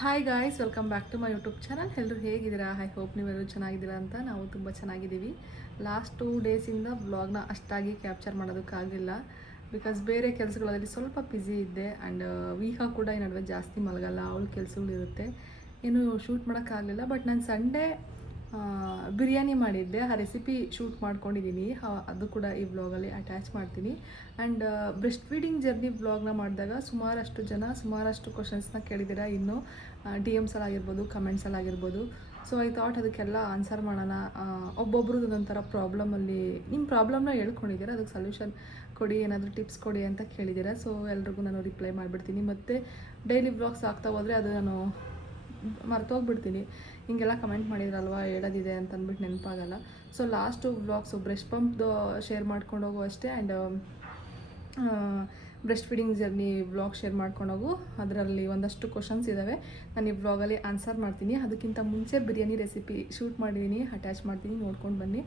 Hi guys, welcome back to my YouTube channel. ಎಲ್ಲರೂ ಹೇಗಿದ್ದೀರಾ? I hope ನೀವೆಲ್ಲರೂ ಚೆನ್ನಾಗಿದ್ದೀರಾ ಅಂತ. ನಾವು ತುಂಬ ಚೆನ್ನಾಗಿದ್ದೀವಿ. ಲಾಸ್ಟ್ 2 ಡೇಸಿಂದ ವ್ಲಾಗ್ನ ಅಷ್ಟಾಗಿ ಕ್ಯಾಪ್ಚರ್ ಮಾಡೋದಕ್ಕಾಗಲಿಲ್ಲ. ಬಿಕಾಸ್ ಬೇರೆ ಕೆಲಸಗಳಲ್ಲಿ ಸ್ವಲ್ಪ ಬ್ಯುಸಿ ಇದ್ದೆ. ಆ್ಯಂಡ್ ವೀಹಾ ಕೂಡ ಈ ನಡುವೆ ಜಾಸ್ತಿ ಮಲಗಲ್ಲ, ಅವಳ ಕೆಲಸಗಳಿರುತ್ತೆ, ಏನು ಶೂಟ್ ಮಾಡೋಕ್ಕಾಗಲಿಲ್ಲ. ಬಟ್ ನಾನು ಸಂಡೇ ಬಿರಿಯಾನಿ ಮಾಡಿದ್ದೆ, ಆ ರೆಸಿಪಿ ಶೂಟ್ ಮಾಡ್ಕೊಂಡಿದ್ದೀನಿ. ಅದು ಕೂಡ ಈ ವ್ಲಾಗಲ್ಲಿ ಅಟ್ಯಾಚ್ ಮಾಡ್ತೀನಿ. ಆ್ಯಂಡ್ ಬ್ರೆಸ್ಟ್ ಫೀಡಿಂಗ್ ಜರ್ನಿ ವ್ಲಾಗ್ನ ಮಾಡಿದಾಗ ಸುಮಾರಷ್ಟು ಕ್ವಶನ್ಸ್ನ ಕೇಳಿದ್ದೀರಾ. ಇನ್ನು ಡಿ ಎಮ್ಸಲ್ಲಾಗಿರ್ಬೋದು, ಕಮೆಂಟ್ಸಲ್ಲಾಗಿರ್ಬೋದು. ಸೊ ಐ ಥಾಟ್ ಅದಕ್ಕೆಲ್ಲ ಆನ್ಸರ್ ಮಾಡೋಣ. ಒಬ್ಬೊಬ್ರದ್ದು ಒಂದೊಂಥರ ಪ್ರಾಬ್ಲಮಲ್ಲಿ ನಿಮ್ಮ ಪ್ರಾಬ್ಲಮ್ನ ಹೇಳ್ಕೊಂಡಿದ್ದೀರಾ, ಅದಕ್ಕೆ ಸೊಲ್ಯೂಷನ್ ಕೊಡಿ, ಏನಾದರೂ ಟಿಪ್ಸ್ ಕೊಡಿ ಅಂತ ಕೇಳಿದ್ದೀರಾ. ಸೊ ಎಲ್ರಿಗೂ ನಾನು ರಿಪ್ಲೈ ಮಾಡಿಬಿಡ್ತೀನಿ. ಮತ್ತು ಡೈಲಿ ವ್ಲಾಗ್ಸ್ ಆಗ್ತಾ ಹೋದರೆ ಅದು ನಾನು ಮರ್ತೋಗ್ಬಿಡ್ತೀನಿ. ಹಿಂಗೆಲ್ಲ ಕಮೆಂಟ್ ಮಾಡಿದ್ರಲ್ವ, ಹೇಳೋದಿದೆ ಅಂತ ಅಂದ್ಬಿಟ್ಟು ನೆನಪಾಗಲ್ಲ. ಸೊ ಲಾಸ್ಟು ವ್ಲಾಗ್ಸು ಬ್ರೆಸ್ಟ್ ಪಂಪ್ದು ಶೇರ್ ಮಾಡ್ಕೊಂಡು ಹೋಗು ಅಷ್ಟೇ. And breastfeeding journey vlog share ಮಾಡ್ಕೊಂಡೋಗು. ಅದರಲ್ಲಿ ಒಂದಷ್ಟು ಕ್ವಶನ್ಸ್ ಇದ್ದಾವೆ, ನಾನು ಈ ವ್ಲಾಗಲ್ಲಿ ಆನ್ಸರ್ ಮಾಡ್ತೀನಿ. ಅದಕ್ಕಿಂತ ಮುಂಚೆ ಬಿರಿಯಾನಿ ರೆಸಿಪಿ ಶೂಟ್ ಮಾಡಿದ್ದೀನಿ, ಅಟ್ಯಾಚ್ ಮಾಡ್ತೀನಿ, ನೋಡ್ಕೊಂಡು ಬನ್ನಿ.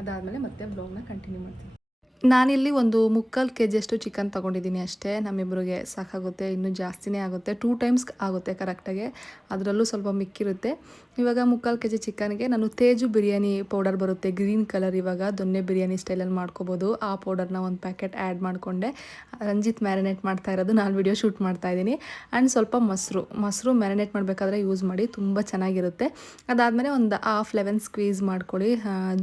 ಅದಾದಮೇಲೆ ಮತ್ತೆ ವ್ಲಾಗ್ನ ಕಂಟಿನ್ಯೂ ಮಾಡ್ತೀನಿ. ನಾನಿಲ್ಲಿ ಒಂದು 3/4 kg ಚಿಕನ್ ತೊಗೊಂಡಿದ್ದೀನಿ ಅಷ್ಟೇ. ನಮ್ಮಿಬ್ಬರಿಗೆ ಸಾಕಾಗುತ್ತೆ, ಇನ್ನೂ ಜಾಸ್ತಿನೇ ಆಗುತ್ತೆ. 2 ಟೈಮ್ಸ್ ಆಗುತ್ತೆ ಕರೆಕ್ಟಾಗಿ, ಅದರಲ್ಲೂ ಸ್ವಲ್ಪ ಮಿಕ್ಕಿರುತ್ತೆ. ಇವಾಗ 3/4 kg ಚಿಕನ್ಗೆ ನಾನು ತೇಜು ಬಿರಿಯಾನಿ ಪೌಡರ್ ಬರುತ್ತೆ ಗ್ರೀನ್ ಕಲರ್, ಇವಾಗ ದೊನ್ನೆ ಬಿರಿಯಾನಿ ಸ್ಟೈಲಲ್ಲಿ ಮಾಡ್ಕೋಬೋದು. ಆ ಪೌಡರ್ನ ಒಂದು ಪ್ಯಾಕೆಟ್ ಆ್ಯಡ್ ಮಾಡಿಕೊಂಡೆ. ರಂಜಿತ್ ಮ್ಯಾರಿನೇಟ್ ಮಾಡ್ತಾ ಇರೋದು, ನಾನು ವಿಡಿಯೋ ಶೂಟ್ ಮಾಡ್ತಾಯಿದ್ದೀನಿ. ಆ್ಯಂಡ್ ಸ್ವಲ್ಪ ಮೊಸರು ಮ್ಯಾರಿನೇಟ್ ಮಾಡಬೇಕಾದ್ರೆ ಯೂಸ್ ಮಾಡಿ, ತುಂಬ ಚೆನ್ನಾಗಿರುತ್ತೆ. ಅದಾದಮೇಲೆ ಒಂದು ಹಾಫ್ ಲೆಮನ್ ಸ್ಕ್ವೀಸ್ ಮಾಡ್ಕೊಳ್ಳಿ,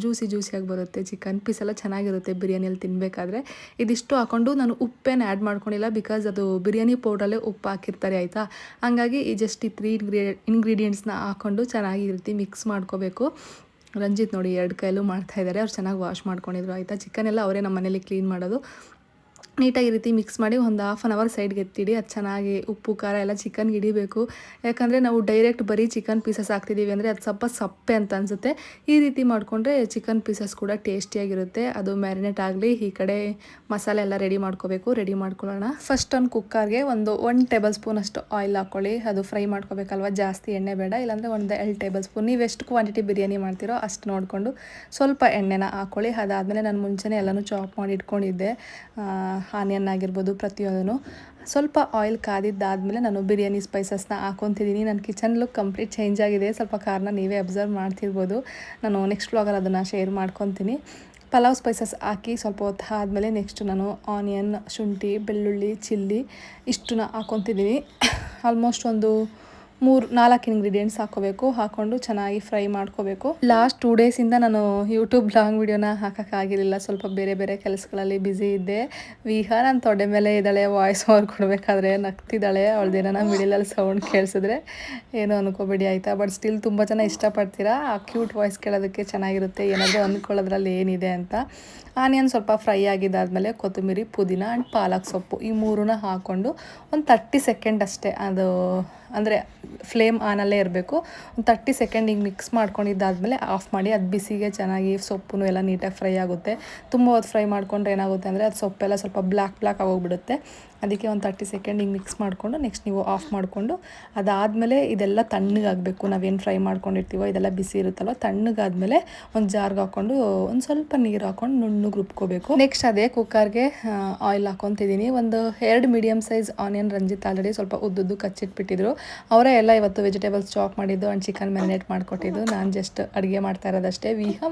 ಜ್ಯೂಸಿಯಾಗಿ ಬರುತ್ತೆ. ಚಿಕನ್ ಪೀಸ್ ಎಲ್ಲ ಚೆನ್ನಾಗಿರುತ್ತೆ ಬಿರಿಯಾನಿಯಲ್ಲಿ ತಿನ್ನಬೇಕಾದ್ರೆ. ಇದಿಷ್ಟು ಹಾಕ್ಕೊಂಡು ನಾನು ಉಪ್ಪೇನು ಆ್ಯಡ್ ಮಾಡ್ಕೊಂಡಿಲ್ಲ, ಬಿಕಾಸ್ ಅದು ಬಿರಿಯಾನಿ ಪೌಡ್ರಲ್ಲೇ ಉಪ್ಪು ಹಾಕಿರ್ತಾರೆ ಆಯಿತಾ. ಹಂಗಾಗಿ ಈ ಜಸ್ಟ್ ಈ 3 ಇಂಗ್ರೀಡಿಯೆಂಟ್ಸ್ನ ಹಾಕ್ಕೊಂಡು ಚೆನ್ನಾಗಿ ಈ ರೀತಿ ಮಿಕ್ಸ್ ಮಾಡ್ಕೋಬೇಕು. ರಂಜಿತ್ ನೋಡಿ 2 ಕೈಯಲ್ಲೂ ಮಾಡ್ತಾಯಿದ್ದಾರೆ, ಅವ್ರು ಚೆನ್ನಾಗಿ ವಾಶ್ ಮಾಡ್ಕೊಂಡಿದ್ರು ಆಯಿತಾ. ಚಿಕನ್ ಎಲ್ಲ ಅವರೇ ನಮ್ಮ ಮನೇಲಿ ಕ್ಲೀನ್ ಮಾಡೋದು. ನೀಟಾಗಿ ಈ ರೀತಿ ಮಿಕ್ಸ್ ಮಾಡಿ ಒಂದು ಹಾಫ್ ಆನ್ ಅವರ್ ಸೈಡ್ಗೆ ಎತ್ತಿಡಿ. ಅದು ಚೆನ್ನಾಗಿ ಉಪ್ಪು ಖಾರ ಎಲ್ಲ ಚಿಕನ್ಗೆ ಹಿಡಿಬೇಕು. ಯಾಕಂದರೆ ನಾವು ಡೈರೆಕ್ಟ್ ಬರೀ ಚಿಕನ್ ಪೀಸಸ್ ಹಾಕ್ತಿದ್ದೀವಿ ಅಂದರೆ ಅದು ಸ್ವಲ್ಪ ಸಪ್ಪೆ ಅಂತ ಅನಿಸುತ್ತೆ. ಈ ರೀತಿ ಮಾಡಿಕೊಂಡ್ರೆ ಚಿಕನ್ ಪೀಸಸ್ ಕೂಡ ಟೇಸ್ಟಿಯಾಗಿರುತ್ತೆ. ಅದು ಮ್ಯಾರಿನೇಟ್ ಆಗಲಿ, ಈ ಕಡೆ ಮಸಾಲೆ ಎಲ್ಲ ರೆಡಿ ಮಾಡ್ಕೋಬೇಕು. ರೆಡಿ ಮಾಡ್ಕೊಳ್ಳೋಣ. ಫಸ್ಟ್ ಒಂದು ಕುಕ್ಕರ್ಗೆ 1 ಟೇಬಲ್ ಸ್ಪೂನ್ ಅಷ್ಟು ಆಯಿಲ್ ಹಾಕ್ಕೊಳ್ಳಿ. ಅದು ಫ್ರೈ ಮಾಡ್ಕೋಬೇಕಲ್ವ, ಜಾಸ್ತಿ ಎಣ್ಣೆ ಬೇಡ. ಇಲ್ಲಾಂದರೆ 2 ಟೇಬಲ್ ಸ್ಪೂನ್, ನೀವು ಎಷ್ಟು ಕ್ವಾಂಟಿಟಿ ಬಿರಿಯಾನಿ ಮಾಡ್ತೀರೋ ಅಷ್ಟು ನೋಡಿಕೊಂಡು ಸ್ವಲ್ಪ ಎಣ್ಣೆನ ಹಾಕ್ಕೊಳ್ಳಿ. ಅದಾದಮೇಲೆ ನಾನು ಮುಂಚೆನೇ ಎಲ್ಲನೂ ಚಾಪ್ ಮಾಡಿ ಇಟ್ಕೊಂಡಿದ್ದೆ, ಆನಿಯನ್ ಆಗಿರ್ಬೋದು ಪ್ರತಿಯೊಂದೂ. ಸ್ವಲ್ಪ ಆಯಿಲ್ ಕಾದಿದ್ದಾದಮೇಲೆ ನಾನು ಬಿರಿಯಾನಿ ಸ್ಪೈಸಸ್ನ ಹಾಕ್ಕೊತಿದ್ದೀನಿ. ನನ್ನ ಕಿಚನ್ ಲುಕ್ ಕಂಪ್ಲೀಟ್ ಚೇಂಜ್ ಆಗಿದೆ. ಸ್ವಲ್ಪ ಕಾರಣ ನೀವೇ ಅಬ್ಸರ್ವ್ ಮಾಡ್ತಿರ್ಬೋದು. ನಾನು ನೆಕ್ಸ್ಟ್ ವ್ಲಾಗಲ್ಲಿ ಅದನ್ನು ಶೇರ್ ಮಾಡ್ಕೊತೀನಿ. ಪಲಾವ್ ಸ್ಪೈಸಸ್ ಹಾಕಿ ಸ್ವಲ್ಪ ಹೊತ್ತು ಆದಮೇಲೆ ನೆಕ್ಸ್ಟು ನಾನು ಆನಿಯನ್, ಶುಂಠಿ, ಬೆಳ್ಳುಳ್ಳಿ, ಚಿಲ್ಲಿ ಇಷ್ಟನ್ನ ಹಾಕ್ಕೊತಿದ್ದೀನಿ. ಆಲ್ಮೋಸ್ಟ್ ಒಂದು 3-4 ಇಂಗ್ರೀಡಿಯೆಂಟ್ಸ್ ಹಾಕ್ಕೋಬೇಕು. ಹಾಕ್ಕೊಂಡು ಚೆನ್ನಾಗಿ ಫ್ರೈ ಮಾಡ್ಕೋಬೇಕು. ಲಾಸ್ಟ್ 2 ಡೇಸಿಂದ ನಾನು ಯೂಟ್ಯೂಬ್ ಲಾಂಗ್ ವಿಡಿಯೋನ ಹಾಕೋಕ್ಕಾಗಿರಲಿಲ್ಲ, ಸ್ವಲ್ಪ ಬೇರೆ ಕೆಲಸಗಳಲ್ಲಿ ಬ್ಯುಸಿ ಇದ್ದೆ. ವಿಹಾ ನನ್ನ ತೊಡೆ ಮೇಲೆ ಇದ್ದಾಳೆ, ವಾಯ್ಸ್ ಓವರ್ ಕೊಡಬೇಕಾದ್ರೆ ನಗ್ತಿದ್ದಾಳೆ. ಅವಳದೇನ ಮಿಡಲಲ್ಲಿ ಸೌಂಡ್ ಕೇಳಿಸಿದ್ರೆ ಏನೋ ಅನ್ಕೋಬೇಡಿ ಆಯಿತಾ. ಬಟ್ ಸ್ಟಿಲ್ ತುಂಬ ಜನ ಇಷ್ಟಪಡ್ತೀರಾ, ಆ ಕ್ಯೂಟ್ ವಾಯ್ಸ್ ಕೇಳೋದಕ್ಕೆ ಚೆನ್ನಾಗಿರುತ್ತೆ, ಏನಾದರೂ ಅಂದ್ಕೊಳ್ಳೋದ್ರಲ್ಲಿ ಏನಿದೆ ಅಂತ. ಆನಿಯನ್ ಸ್ವಲ್ಪ ಫ್ರೈ ಆಗಿದ್ದಾದಮೇಲೆ ಕೊತ್ತಂಬರಿ, ಪುದೀನ ಆ್ಯಂಡ್ ಪಾಲಕ್ ಸೊಪ್ಪು ಈ ಮೂರನ್ನ ಹಾಕ್ಕೊಂಡು ಒಂದು 30 ಸೆಕೆಂಡ್ ಅಷ್ಟೇ, ಅದು ಅಂದರೆ ಫ್ಲೇಮ್ ಆನಲ್ಲೇ ಇರಬೇಕು. ಒಂದು 30 ಸೆಕೆಂಡ್ ಹಿಂಗೆ ಮಿಕ್ಸ್ ಮಾಡ್ಕೊಂಡಿದ್ದಾದಮೇಲೆ ಆಫ್ ಮಾಡಿ. ಅದು ಬಿಸಿಗೆ ಚೆನ್ನಾಗಿ ಸೊಪ್ಪು ಎಲ್ಲ ನೀಟಾಗಿ ಫ್ರೈ ಆಗುತ್ತೆ. ತುಂಬ ಹೊತ್ತು ಫ್ರೈ ಮಾಡ್ಕೊಂಡ್ರೆ ಏನಾಗುತ್ತೆ ಅಂದರೆ ಅದು ಸೊಪ್ಪೆಲ್ಲ ಸ್ವಲ್ಪ ಬ್ಲ್ಯಾಕ್ ಆಗೋಗ್ಬಿಡುತ್ತೆ. ಅದಕ್ಕೆ ಒಂದು 30 ಸೆಕೆಂಡ್ ಹಿಂಗೆ ಮಿಕ್ಸ್ ಮಾಡಿಕೊಂಡು ನೆಕ್ಸ್ಟ್ ನೀವು ಆಫ್ ಮಾಡಿಕೊಂಡು, ಅದಾದಮೇಲೆ ಇದೆಲ್ಲ ತಣ್ಣಗಾಗಬೇಕು. ನಾವೇನು ಫ್ರೈ ಮಾಡ್ಕೊಂಡಿರ್ತೀವೋ ಇದೆಲ್ಲ ಬಿಸಿ ಇರುತ್ತಲ್ವ, ತಣ್ಣಗಾದ್ಮೇಲೆ ಒಂದು ಜಾರ್ಗೆ ಹಾಕ್ಕೊಂಡು ಒಂದು ಸ್ವಲ್ಪ ನೀರು ಹಾಕ್ಕೊಂಡು ನುಣ್ಣಗೆ ರುಬ್ಕೋಬೇಕು. ನೆಕ್ಸ್ಟ್ ಅದೇ ಕುಕ್ಕರ್ಗೆ ಆಯಿಲ್ ಹಾಕ್ಕೊತಿದ್ದೀನಿ. ಒಂದು 2 medium size onion Ranjith already ಸ್ವಲ್ಪ ಉದ್ದುದ್ದು ಕಚ್ಚಿಟ್ಬಿಟ್ಟಿದ್ರು. ಅವರೇ ಎಲ್ಲ ಇವತ್ತು ವೆಜಿಟೇಬಲ್ಸ್ ಚಾಪ್ ಮಾಡಿದ್ದು ಆ್ಯಂಡ್ ಚಿಕನ್ ಮ್ಯಾರಿನೇಟ್ ಮಾಡಿಕೊಟ್ಟಿದ್ದು. ನಾನು ಜಸ್ಟ್ ಅಡುಗೆ ಮಾಡ್ತಾ ಇರೋದಷ್ಟೇ. ವಿಹಾ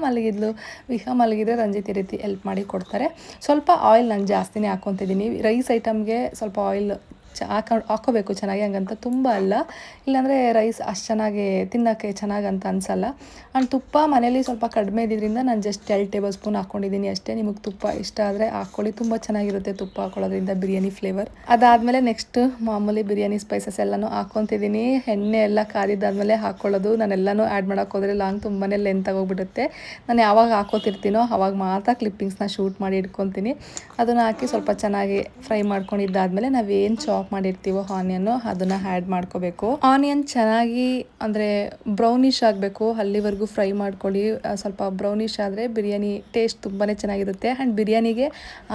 ಮಲಗಿದ್ರೆ ರಂಜಿತ್ ಈ ರೀತಿ ಹೆಲ್ಪ್ ಮಾಡಿ ಕೊಡ್ತಾರೆ. ಸ್ವಲ್ಪ ಆಯಿಲ್ ನಾನು ಜಾಸ್ತಿನೇ ಹಾಕ್ಕೊತಿದ್ದೀನಿ. ರೈಸ್ ಐಟಮ್ಗೆ ಸ್ವಲ್ಪ ಆಯಿಲ್ ಹಾಕ್ಕೋಬೇಕು ಚೆನ್ನಾಗಿ, ಹಂಗಂತ ತುಂಬ ಅಲ್ಲ, ಇಲ್ಲಾಂದರೆ ರೈಸ್ ಅಷ್ಟು ಚೆನ್ನಾಗಿ ತಿನ್ನೋಕ್ಕೆ ಚೆನ್ನಾಗಂತ ಅನಿಸಲ್ಲ. ಆ್ಯಂಡ್ ತುಪ್ಪ ಮನೇಲಿ ಸ್ವಲ್ಪ ಕಡಿಮೆ ಇದ್ದಿದ್ದರಿಂದ ನಾನು ಜಸ್ಟ್ 2 ಟೇಬಲ್ ಸ್ಪೂನ್ ಹಾಕ್ಕೊಂಡಿದ್ದೀನಿ ಅಷ್ಟೇ. ನಿಮಗೆ ತುಪ್ಪ ಇಷ್ಟ ಆದರೆ ಹಾಕ್ಕೊಳ್ಳಿ, ತುಂಬ ಚೆನ್ನಾಗಿರುತ್ತೆ ತುಪ್ಪ ಹಾಕ್ಕೊಳ್ಳೋದ್ರಿಂದ ಬಿರಿಯಾನಿ ಫ್ಲೇವರ್. ಅದಾದಮೇಲೆ ನೆಕ್ಸ್ಟ್ ಮಾಮೂಲಿ ಬಿರಿಯಾನಿ ಸ್ಪೈಸಸ್ ಎಲ್ಲನೂ ಹಾಕ್ಕೊತಿದ್ದೀನಿ. ಎಣ್ಣೆ ಎಲ್ಲ ಕಾದಿದ್ದಾದಮೇಲೆ ಹಾಕ್ಕೊಳ್ಳೋದು. ನಾನೆಲ್ಲನೂ ಆ್ಯಡ್ ಮಾಡೋಕ್ಕೆ ಹೋದರೆ ತುಂಬಾ ಲೆಂತ್ ಆಗೋಗ್ಬಿಡುತ್ತೆ. ನಾನು ಯಾವಾಗ ಹಾಕೋತಿರ್ತೀನೋ ಆವಾಗ ಮಾತ್ರ ಕ್ಲಿಪ್ಪಿಂಗ್ಸ್ನ ಶೂಟ್ ಮಾಡಿ ಇಟ್ಕೊತೀನಿ. ಅದನ್ನು ಹಾಕಿ ಸ್ವಲ್ಪ ಚೆನ್ನಾಗಿ ಫ್ರೈ ಮಾಡ್ಕೊಂಡಿದ್ದಾದಮೇಲೆ ನಾವೇನು ಚಾಪ್ ಮಾಡಿರ್ತೀವೋ ಆನಿಯನ್ನು ಅದನ್ನು ಆ್ಯಡ್ ಮಾಡ್ಕೋಬೇಕು. ಆನಿಯನ್ ಚೆನ್ನಾಗಿ ಅಂದರೆ ಬ್ರೌನಿಷ್ ಆಗಬೇಕು, ಅಲ್ಲಿವರೆಗೂ ಫ್ರೈ ಮಾಡ್ಕೊಳ್ಳಿ. ಸ್ವಲ್ಪ ಬ್ರೌನಿಷ್ ಆದರೆ ಬಿರಿಯಾನಿ ಟೇಸ್ಟ್ ತುಂಬಾ ಚೆನ್ನಾಗಿರುತ್ತೆ. ಆ್ಯಂಡ್ ಬಿರಿಯಾನಿಗೆ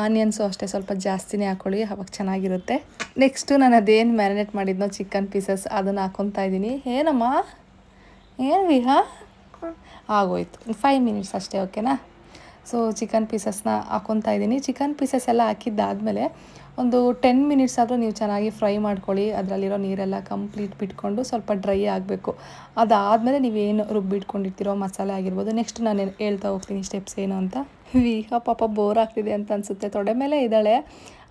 ಆನಿಯನ್ಸು ಅಷ್ಟೇ ಸ್ವಲ್ಪ ಜಾಸ್ತಿನೇ ಹಾಕ್ಕೊಳ್ಳಿ, ಅವಾಗ ಚೆನ್ನಾಗಿರುತ್ತೆ. ನೆಕ್ಸ್ಟು ನಾನು ಅದೇನು ಮ್ಯಾರಿನೇಟ್ ಮಾಡಿದ್ನೋ ಚಿಕನ್ ಪೀಸಸ್ ಅದನ್ನು ಹಾಕ್ಕೊತಾ ಇದ್ದೀನಿ. ಏನಮ್ಮ ಏನು ವಿಹಾ ಆಗೋಯ್ತು, 5 ಮಿನಿಟ್ಸ್ ಅಷ್ಟೇ, ಓಕೆನಾ. ಸೊ ಚಿಕನ್ ಪೀಸಸ್ನ ಹಾಕ್ಕೊತಾ ಇದ್ದೀನಿ. ಚಿಕನ್ ಪೀಸಸ್ ಎಲ್ಲ ಹಾಕಿದ್ದಾದಮೇಲೆ ಒಂದು 10 ಮಿನಿಟ್ಸ್ ಆದರೂ ನೀವು ಚೆನ್ನಾಗಿ ಫ್ರೈ ಮಾಡ್ಕೊಳ್ಳಿ. ಅದರಲ್ಲಿರೋ ನೀರೆಲ್ಲ ಕಂಪ್ಲೀಟ್ ಬಿಟ್ಕೊಂಡು ಸ್ವಲ್ಪ ಡ್ರೈ ಆಗಬೇಕು. ಅದಾದಮೇಲೆ ನೀವೇನು ರುಬ್ಬಿಟ್ಕೊಂಡಿರ್ತೀರೋ ಮಸಾಲೆ ಆಗಿರ್ಬೋದು. ನೆಕ್ಸ್ಟ್ ನಾನು ಹೇಳ್ತಾ ಹೋಗ್ತೀನಿ ಸ್ಟೆಪ್ಸ್ ಏನು ಅಂತ. ವಿಹಾ ಪಾಪ ಬೋರ್ ಆಗ್ತಿದೆ ಅಂತ ಅನಿಸುತ್ತೆ. ತೊಡೆ ಮೇಲೆ ಇದ್ದಾಳೆ,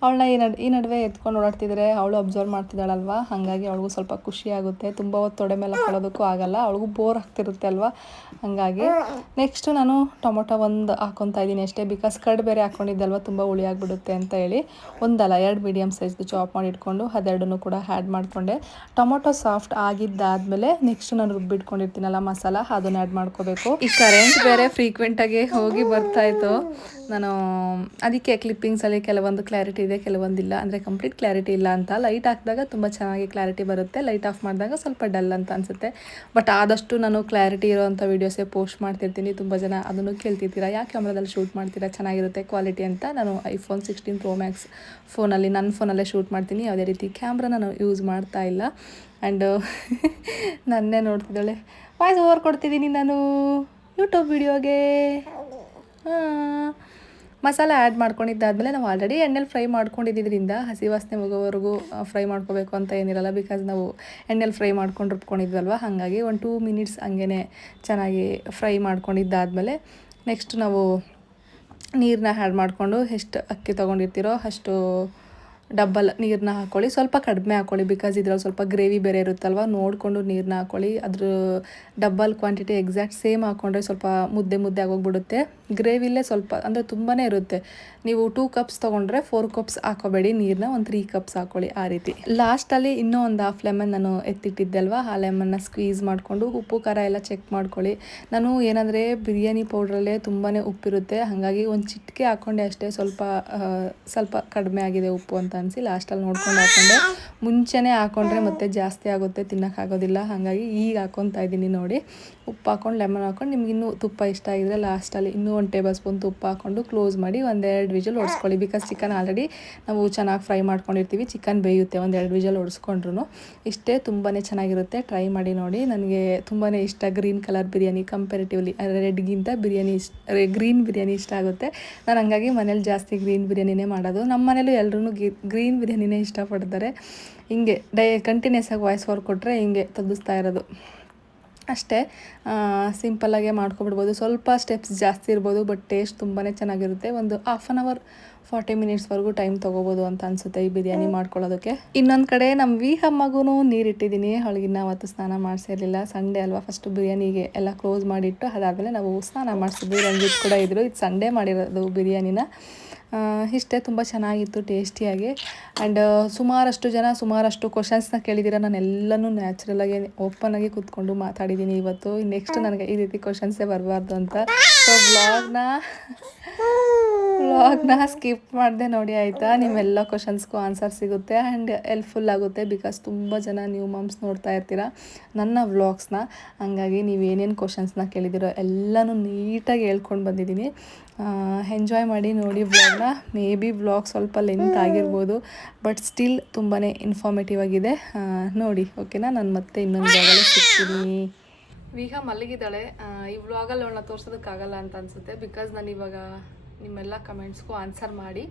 ಅವಳನ್ನ ಈ ನಡುವೆ ಎತ್ಕೊಂಡು ಓಡಾಡ್ತಿದ್ರೆ ಅವಳು ಅಬ್ಸರ್ವ್ ಮಾಡ್ತಿದ್ದಾಳಲ್ವ, ಹಾಗಾಗಿ ಅವಳಿಗೂ ಸ್ವಲ್ಪ ಖುಷಿ ಆಗುತ್ತೆ. ತುಂಬ ಹೊತ್ತು ತೊಡೆ ಮೇಲೆ ಹಾಕೊಳ್ಳೋದಕ್ಕೂ ಆಗಲ್ಲ, ಅವಳಿಗೂ ಬೋರ್ ಆಗ್ತಿರುತ್ತೆ ಅಲ್ವಾ, ಹಾಗಾಗಿ. ನೆಕ್ಸ್ಟು ನಾನು ಟೊಮೊಟೊ ಒಂದು ಹಾಕ್ಕೊತಾ ಇದ್ದೀನಿ ಅಷ್ಟೇ, ಬಿಕಾಸ್ ಕರ್ಡ್ ಬೇರೆ ಹಾಕ್ಕೊಂಡಿದ್ದಲ್ವ, ತುಂಬ ಹುಳಿ ಆಗಿಬಿಡುತ್ತೆ ಅಂತ ಹೇಳಿ. ಒಂದಲ್ಲ 2 ಮೀಡಿಯಮ್ ಸೈಜ್ದು ಚಾಪ್ ಮಾಡಿ ಇಟ್ಕೊಂಡು ಅದೆರಡನ್ನೂ ಕೂಡ ಆ್ಯಡ್ ಮಾಡಿಕೊಂಡೆ. ಟೊಮೊಟೊ ಸಾಫ್ಟ್ ಆಗಿದ್ದಾದಮೇಲೆ ನೆಕ್ಸ್ಟ್ ನಾನು ರುಬ್ಬಿಟ್ಕೊಂಡಿರ್ತೀನಲ್ಲ ಮಸಾಲ, ಅದನ್ನು ಆ್ಯಡ್ ಮಾಡ್ಕೋಬೇಕು. ಈ ಕರೆಂಟ್ ಬೇರೆ ಫ್ರೀಕ್ವೆಂಟಾಗಿ ಹೋಗಿ ಬರ್ತಾಯಿತ್ತು. ನಾನು ಅದಕ್ಕೆ ಕ್ಲಿಪ್ಪಿಂಗ್ಸಲ್ಲಿ ಕೆಲವೊಂದು ಕ್ಲಾರಿಟಿ ಇದೆ, ಕೆಲವೊಂದಿಲ್ಲ. ಅಂದರೆ ಕಂಪ್ಲೀಟ್ ಕ್ಲಾರಿಟಿ ಇಲ್ಲ ಅಂತ. ಲೈಟ್ ಹಾಕಿದಾಗ ತುಂಬ ಚೆನ್ನಾಗಿ ಕ್ಲಾರಿಟಿ ಬರುತ್ತೆ, ಲೈಟ್ ಆಫ್ ಮಾಡಿದಾಗ ಸ್ವಲ್ಪ ಡಲ್ ಅಂತ ಅನಿಸುತ್ತೆ. ಬಟ್ ಆದಷ್ಟು ನಾನು ಕ್ಲಾರಿಟಿ ಇರೋವಂಥ ವೀಡಿಯೋಸೇ ಪೋಸ್ಟ್ ಮಾಡ್ತಿರ್ತೀನಿ. ತುಂಬ ಜನ ಅದನ್ನು ಕೇಳ್ತಿರ್ತೀರಾ, ಯಾಕೆ ಕ್ಯಾಮ್ರಾದಲ್ಲಿ ಶೂಟ್ ಮಾಡ್ತೀರಾ, ಚೆನ್ನಾಗಿರುತ್ತೆ ಕ್ವಾಲಿಟಿ ಅಂತ. ನಾನು iPhone 16 Pro Max ಫೋನಲ್ಲಿ, ನನ್ನ ಫೋನಲ್ಲೇ ಶೂಟ್ ಮಾಡ್ತೀನಿ. ಯಾವುದೇ ರೀತಿ ಕ್ಯಾಮ್ರಾ ನಾನು ಯೂಸ್ ಮಾಡ್ತಾ ಇಲ್ಲ. ಆ್ಯಂಡ್ ನನ್ನೇ ನೋಡ್ತಿದ್ದಾಳೆ, ವಾಯ್ಸ್ ಓವರ್ ಕೊಡ್ತಿದ್ದೀನಿ ನಾನು ಯೂಟ್ಯೂಬ್ ವೀಡಿಯೋಗೆ. ಮಸಾಲ ಆ್ಯಡ್ ಮಾಡ್ಕೊಂಡಿದ್ದಾದಮೇಲೆ ನಾವು ಆಲ್ರೆಡಿ ಎಣ್ಣೆಲಿ ಫ್ರೈ ಮಾಡ್ಕೊಂಡಿದ್ದರಿಂದ ಹಸಿ ವಾಸನೆ ಹೋಗೋವರೆಗೂ ಫ್ರೈ ಮಾಡ್ಕೋಬೇಕು ಅಂತ ಏನಿರಲ್ಲ, ಬಿಕಾಸ್ ನಾವು ಎಣ್ಣೆಲಿ ಫ್ರೈ ಮಾಡ್ಕೊಂಡು ರುಬ್ಕೊಂಡಿದ್ವಲ್ವ, ಹಾಗಾಗಿ 2 ಮಿನಿಟ್ಸ್ ಹಂಗೆ ಚೆನ್ನಾಗಿ ಫ್ರೈ ಮಾಡ್ಕೊಂಡಿದ್ದಾದಮೇಲೆ ನೆಕ್ಸ್ಟ್ ನಾವು ನೀರನ್ನ ಆ್ಯಡ್ ಮಾಡಿಕೊಂಡು ಎಷ್ಟು ಅಕ್ಕಿ ತೊಗೊಂಡಿರ್ತೀರೋ ಅಷ್ಟು ಡಬ್ಬಲ್ ನೀರನ್ನ ಹಾಕ್ಕೊಳ್ಳಿ. ಸ್ವಲ್ಪ ಕಡಿಮೆ ಹಾಕ್ಕೊಳ್ಳಿ, ಬಿಕಾಸ್ ಇದ್ರಲ್ಲಿ ಸ್ವಲ್ಪ ಗ್ರೇವಿ ಬೇರೆ ಇರುತ್ತಲ್ವ, ನೋಡಿಕೊಂಡು ನೀರನ್ನ ಹಾಕ್ಕೊಳ್ಳಿ. ಅದ್ರ ಡಬ್ಬಲ್ ಕ್ವಾಂಟಿಟಿ ಎಕ್ಸಾಕ್ಟ್ ಸೇಮ್ ಹಾಕ್ಕೊಂಡ್ರೆ ಸ್ವಲ್ಪ ಮುದ್ದೆ ಆಗೋಗ್ಬಿಡುತ್ತೆ. ಗ್ರೇವಿಲೇ ಸ್ವಲ್ಪ ಅಂದರೆ ತುಂಬಾ ಇರುತ್ತೆ. ನೀವು 2 ಕಪ್ಸ್ ತೊಗೊಂಡ್ರೆ 4 ಕಪ್ಸ್ ಹಾಕೋಬೇಡಿ ನೀರನ್ನ, ಒಂದು 3 ಕಪ್ಸ್ ಹಾಕ್ಕೊಳ್ಳಿ, ಆ ರೀತಿ. ಲಾಸ್ಟಲ್ಲಿ ಇನ್ನೂ ಒಂದು ಹಾಫ್ ಲೆಮನ್ ನಾನು ಎತ್ತಿಟ್ಟಿದ್ದೆ ಅಲ್ವಾ, ಆ ಲೆಮನ್ನ ಸ್ಕ್ವೀಸ್ ಮಾಡಿಕೊಂಡು ಉಪ್ಪು ಖಾರ ಎಲ್ಲ ಚೆಕ್ ಮಾಡ್ಕೊಳ್ಳಿ. ನಾನು ಏನಂದರೆ ಬಿರಿಯಾನಿ ಪೌಡ್ರಲ್ಲೇ ತುಂಬಾ ಉಪ್ಪಿರುತ್ತೆ, ಹಾಗಾಗಿ ಒಂದು ಚಿಟಿಕೆ ಹಾಕ್ಕೊಂಡೆ ಅಷ್ಟೇ. ಸ್ವಲ್ಪ ಕಡಿಮೆ ಆಗಿದೆ ಉಪ್ಪು ಅಂತ ಅನಿಸಿ ಲಾಸ್ಟಲ್ಲಿ ನೋಡ್ಕೊಂಡು ಹಾಕ್ಕೊಂಡೆ. ಮುಂಚೆನೇ ಹಾಕ್ಕೊಂಡ್ರೆ ಮತ್ತೆ ಜಾಸ್ತಿ ಆಗುತ್ತೆ, ತಿನ್ನೋಕ್ಕಾಗೋದಿಲ್ಲ, ಹಾಗಾಗಿ ಈಗ ಹಾಕ್ಕೊತಾ ಇದ್ದೀನಿ ನೋಡಿ. ಉಪ್ಪು ಹಾಕ್ಕೊಂಡು ಲೆಮನ್ ಹಾಕ್ಕೊಂಡು, ನಿಮ್ಗೆ ಇನ್ನೂ ತುಪ್ಪ ಇಷ್ಟ ಆಗಿದ್ರೆ ಲಾಸ್ಟಲ್ಲಿ ಇನ್ನೂ 1 ಟೇಬಲ್ ಸ್ಪೂನ್ ತುಪ್ಪ ಹಾಕ್ಕೊಂಡು ಕ್ಲೋಸ್ ಮಾಡಿ 1-2 ವಿಜಲ್ ಹೊಡ್ಸ್ಕೊಳ್ಳಿ. ಬಿಕಾಸ್ ಚಿಕನ್ ಆಲ್ರೆಡಿ ನಾವು ಚೆನ್ನಾಗಿ ಫ್ರೈ ಮಾಡ್ಕೊಂಡಿರ್ತೀವಿ, ಚಿಕನ್ ಬೇಯುತ್ತೆ 1-2 ವಿಜಲ್ ಹೊಡ್ಸ್ಕೊಂಡ್ರು. ಇಷ್ಟೇ, ತುಂಬಾ ಚೆನ್ನಾಗಿರುತ್ತೆ, ಟ್ರೈ ಮಾಡಿ ನೋಡಿ. ನನಗೆ ತುಂಬಾ ಇಷ್ಟ ಗ್ರೀನ್ ಕಲರ್ ಬಿರಿಯಾನಿ, ಕಂಪೇರಿಟಿವ್ಲಿ ರೆಡ್ಗಿಂತ ಗ್ರೀನ್ ಬಿರಿಯಾನಿ ಇಷ್ಟ ಆಗುತ್ತೆ. ನಾನು ಹಂಗಾಗಿ ಮನೇಲಿ ಜಾಸ್ತಿ ಗ್ರೀನ್ ಬಿರಿಯಾನಿನೇ ಮಾಡೋದು. ನಮ್ಮ ಮನೇಲೂ ಎಲ್ಲರೂ ಗ್ರೀನ್ ಬಿರಿಯಾನಿನೇ ಇಷ್ಟಪಡ್ತಾರೆ. ಹಿಂಗೆ ಕಂಟಿನ್ಯೂಸ್ ಆಗಿ ವಾಯ್ಸ್ ಓವರ್ ಕೊಟ್ಟರೆ ಹಿಂಗೆ ತೆಗೆಸ್ತಾ ಇರೋದು ಅಷ್ಟೇ. ಸಿಂಪಲ್ಲಾಗೆ ಮಾಡ್ಕೊಬಿಡ್ಬೋದು. ಸ್ವಲ್ಪ ಸ್ಟೆಪ್ಸ್ ಜಾಸ್ತಿ ಇರ್ಬೋದು, ಬಟ್ ಟೇಸ್ಟ್ ತುಂಬಾ ಚೆನ್ನಾಗಿರುತ್ತೆ. ಒಂದು ಹಾಫ್ ಆನ್ ಅವರ್ 40 ಮಿನಿಟ್ಸ್ವರೆಗೂ ಟೈಮ್ ತೊಗೋಬೋದು ಅಂತ ಅನಿಸುತ್ತೆ ಈ ಬಿರಿಯಾನಿ ಮಾಡ್ಕೊಳ್ಳೋದಕ್ಕೆ. ಇನ್ನೊಂದು ಕಡೆ ನಮ್ಮ ಅಮ್ಮಗೂ ನೀರಿಟ್ಟಿದ್ದೀನಿ. ಅವಳಿಗಿನ್ನ ಅವತ್ತು ಸ್ನಾನ ಮಾಡಿಸಿರಲಿಲ್ಲ, ಸಂಡೇ ಅಲ್ವಾ, ಫಸ್ಟು ಬಿರಿಯಾನಿಗೆ ಎಲ್ಲ ಕ್ಲೋಸ್ ಮಾಡಿಟ್ಟು ಅದಾದಮೇಲೆ ನಾವು ಸ್ನಾನ ಮಾಡಿಸಿದ್ವಿ. ರಂಜಿತ್ ಕೂಡ ಇದ್ದರು. ಇದು ಸಂಡೇ ಮಾಡಿರೋದು ಬಿರಿಯಾನಿನ. ಇಷ್ಟೇ, ತುಂಬ ಚೆನ್ನಾಗಿತ್ತು, ಟೇಸ್ಟಿಯಾಗಿ. ಆ್ಯಂಡ್ ಸುಮಾರಷ್ಟು ಕ್ವಶನ್ಸ್ನ ಕೇಳಿದ್ದೀರ. ನಾನು ಎಲ್ಲನೂ ನ್ಯಾಚುರಲಾಗಿ ಓಪನ್ನಾಗಿ ಕೂತ್ಕೊಂಡು ಮಾತಾಡಿದ್ದೀನಿ ಇವತ್ತು. ನೆಕ್ಸ್ಟ್ ನನಗೆ ಈ ರೀತಿ ಕ್ವಶನ್ಸೇ ಬರಬಾರ್ದು ಅಂತ. ಸೊ ವ್ಲಾಗ್ನ ಸ್ಕಿಪ್ ಮಾಡಿದೆ ನೋಡಿ, ಆಯಿತಾ. ನಿಮ್ಮೆಲ್ಲ ಕ್ವಶನ್ಸ್ಗೂ ಆನ್ಸರ್ ಸಿಗುತ್ತೆ ಆ್ಯಂಡ್ ಹೆಲ್ಪ್ಫುಲ್ ಆಗುತ್ತೆ, ಬಿಕಾಸ್ ತುಂಬ ಜನ ನ್ಯೂ ಮಾಮ್ಸ್ ನೋಡ್ತಾ ಇರ್ತೀರ ನನ್ನ ವ್ಲಾಗ್ಸ್ನ. ಹಂಗಾಗಿ ನೀವೇನೇನು ಕ್ವಶನ್ಸ್ನ ಕೇಳಿದ್ದೀರೋ ಎಲ್ಲನೂ ನೀಟಾಗಿ ಹೇಳ್ಕೊಂಡು ಬಂದಿದ್ದೀನಿ. ಎಂಜಾಯ್ ಮಾಡಿ ನೋಡಿ ವ್ಲಾಗ್ನ. ಮೇ ಬಿ ವ್ಲಾಗ್ ಸ್ವಲ್ಪ ಲೆಂತ್ ಆಗಿರ್ಬೋದು, ಬಟ್ ಸ್ಟಿಲ್ ತುಂಬಾ ಇನ್ಫಾರ್ಮೇಟಿವ್ ಆಗಿದೆ, ನೋಡಿ. ಓಕೆನಾ, ನಾನು ಮತ್ತೆ ಇನ್ನೊಂದು ವ್ಲಾಗಲ್ಲಿ ಸಿಗ್ತೀನಿ. ವಿಹಾ ಮಲಗಿದ್ದಾಳೆ. ಈ ವ್ಲಾಗಲ್ಲಿ ಅವಳನ್ನ ತೋರಿಸೋದಕ್ಕಾಗಲ್ಲ ಅಂತ ಅನಿಸುತ್ತೆ, ಬಿಕಾಸ್ ನಾನು ಇವಾಗ ನಿಮ್ಮೆಲ್ಲ ಕಮೆಂಟ್ಸ್ಗೂ ಆನ್ಸರ್ ಮಾಡಿ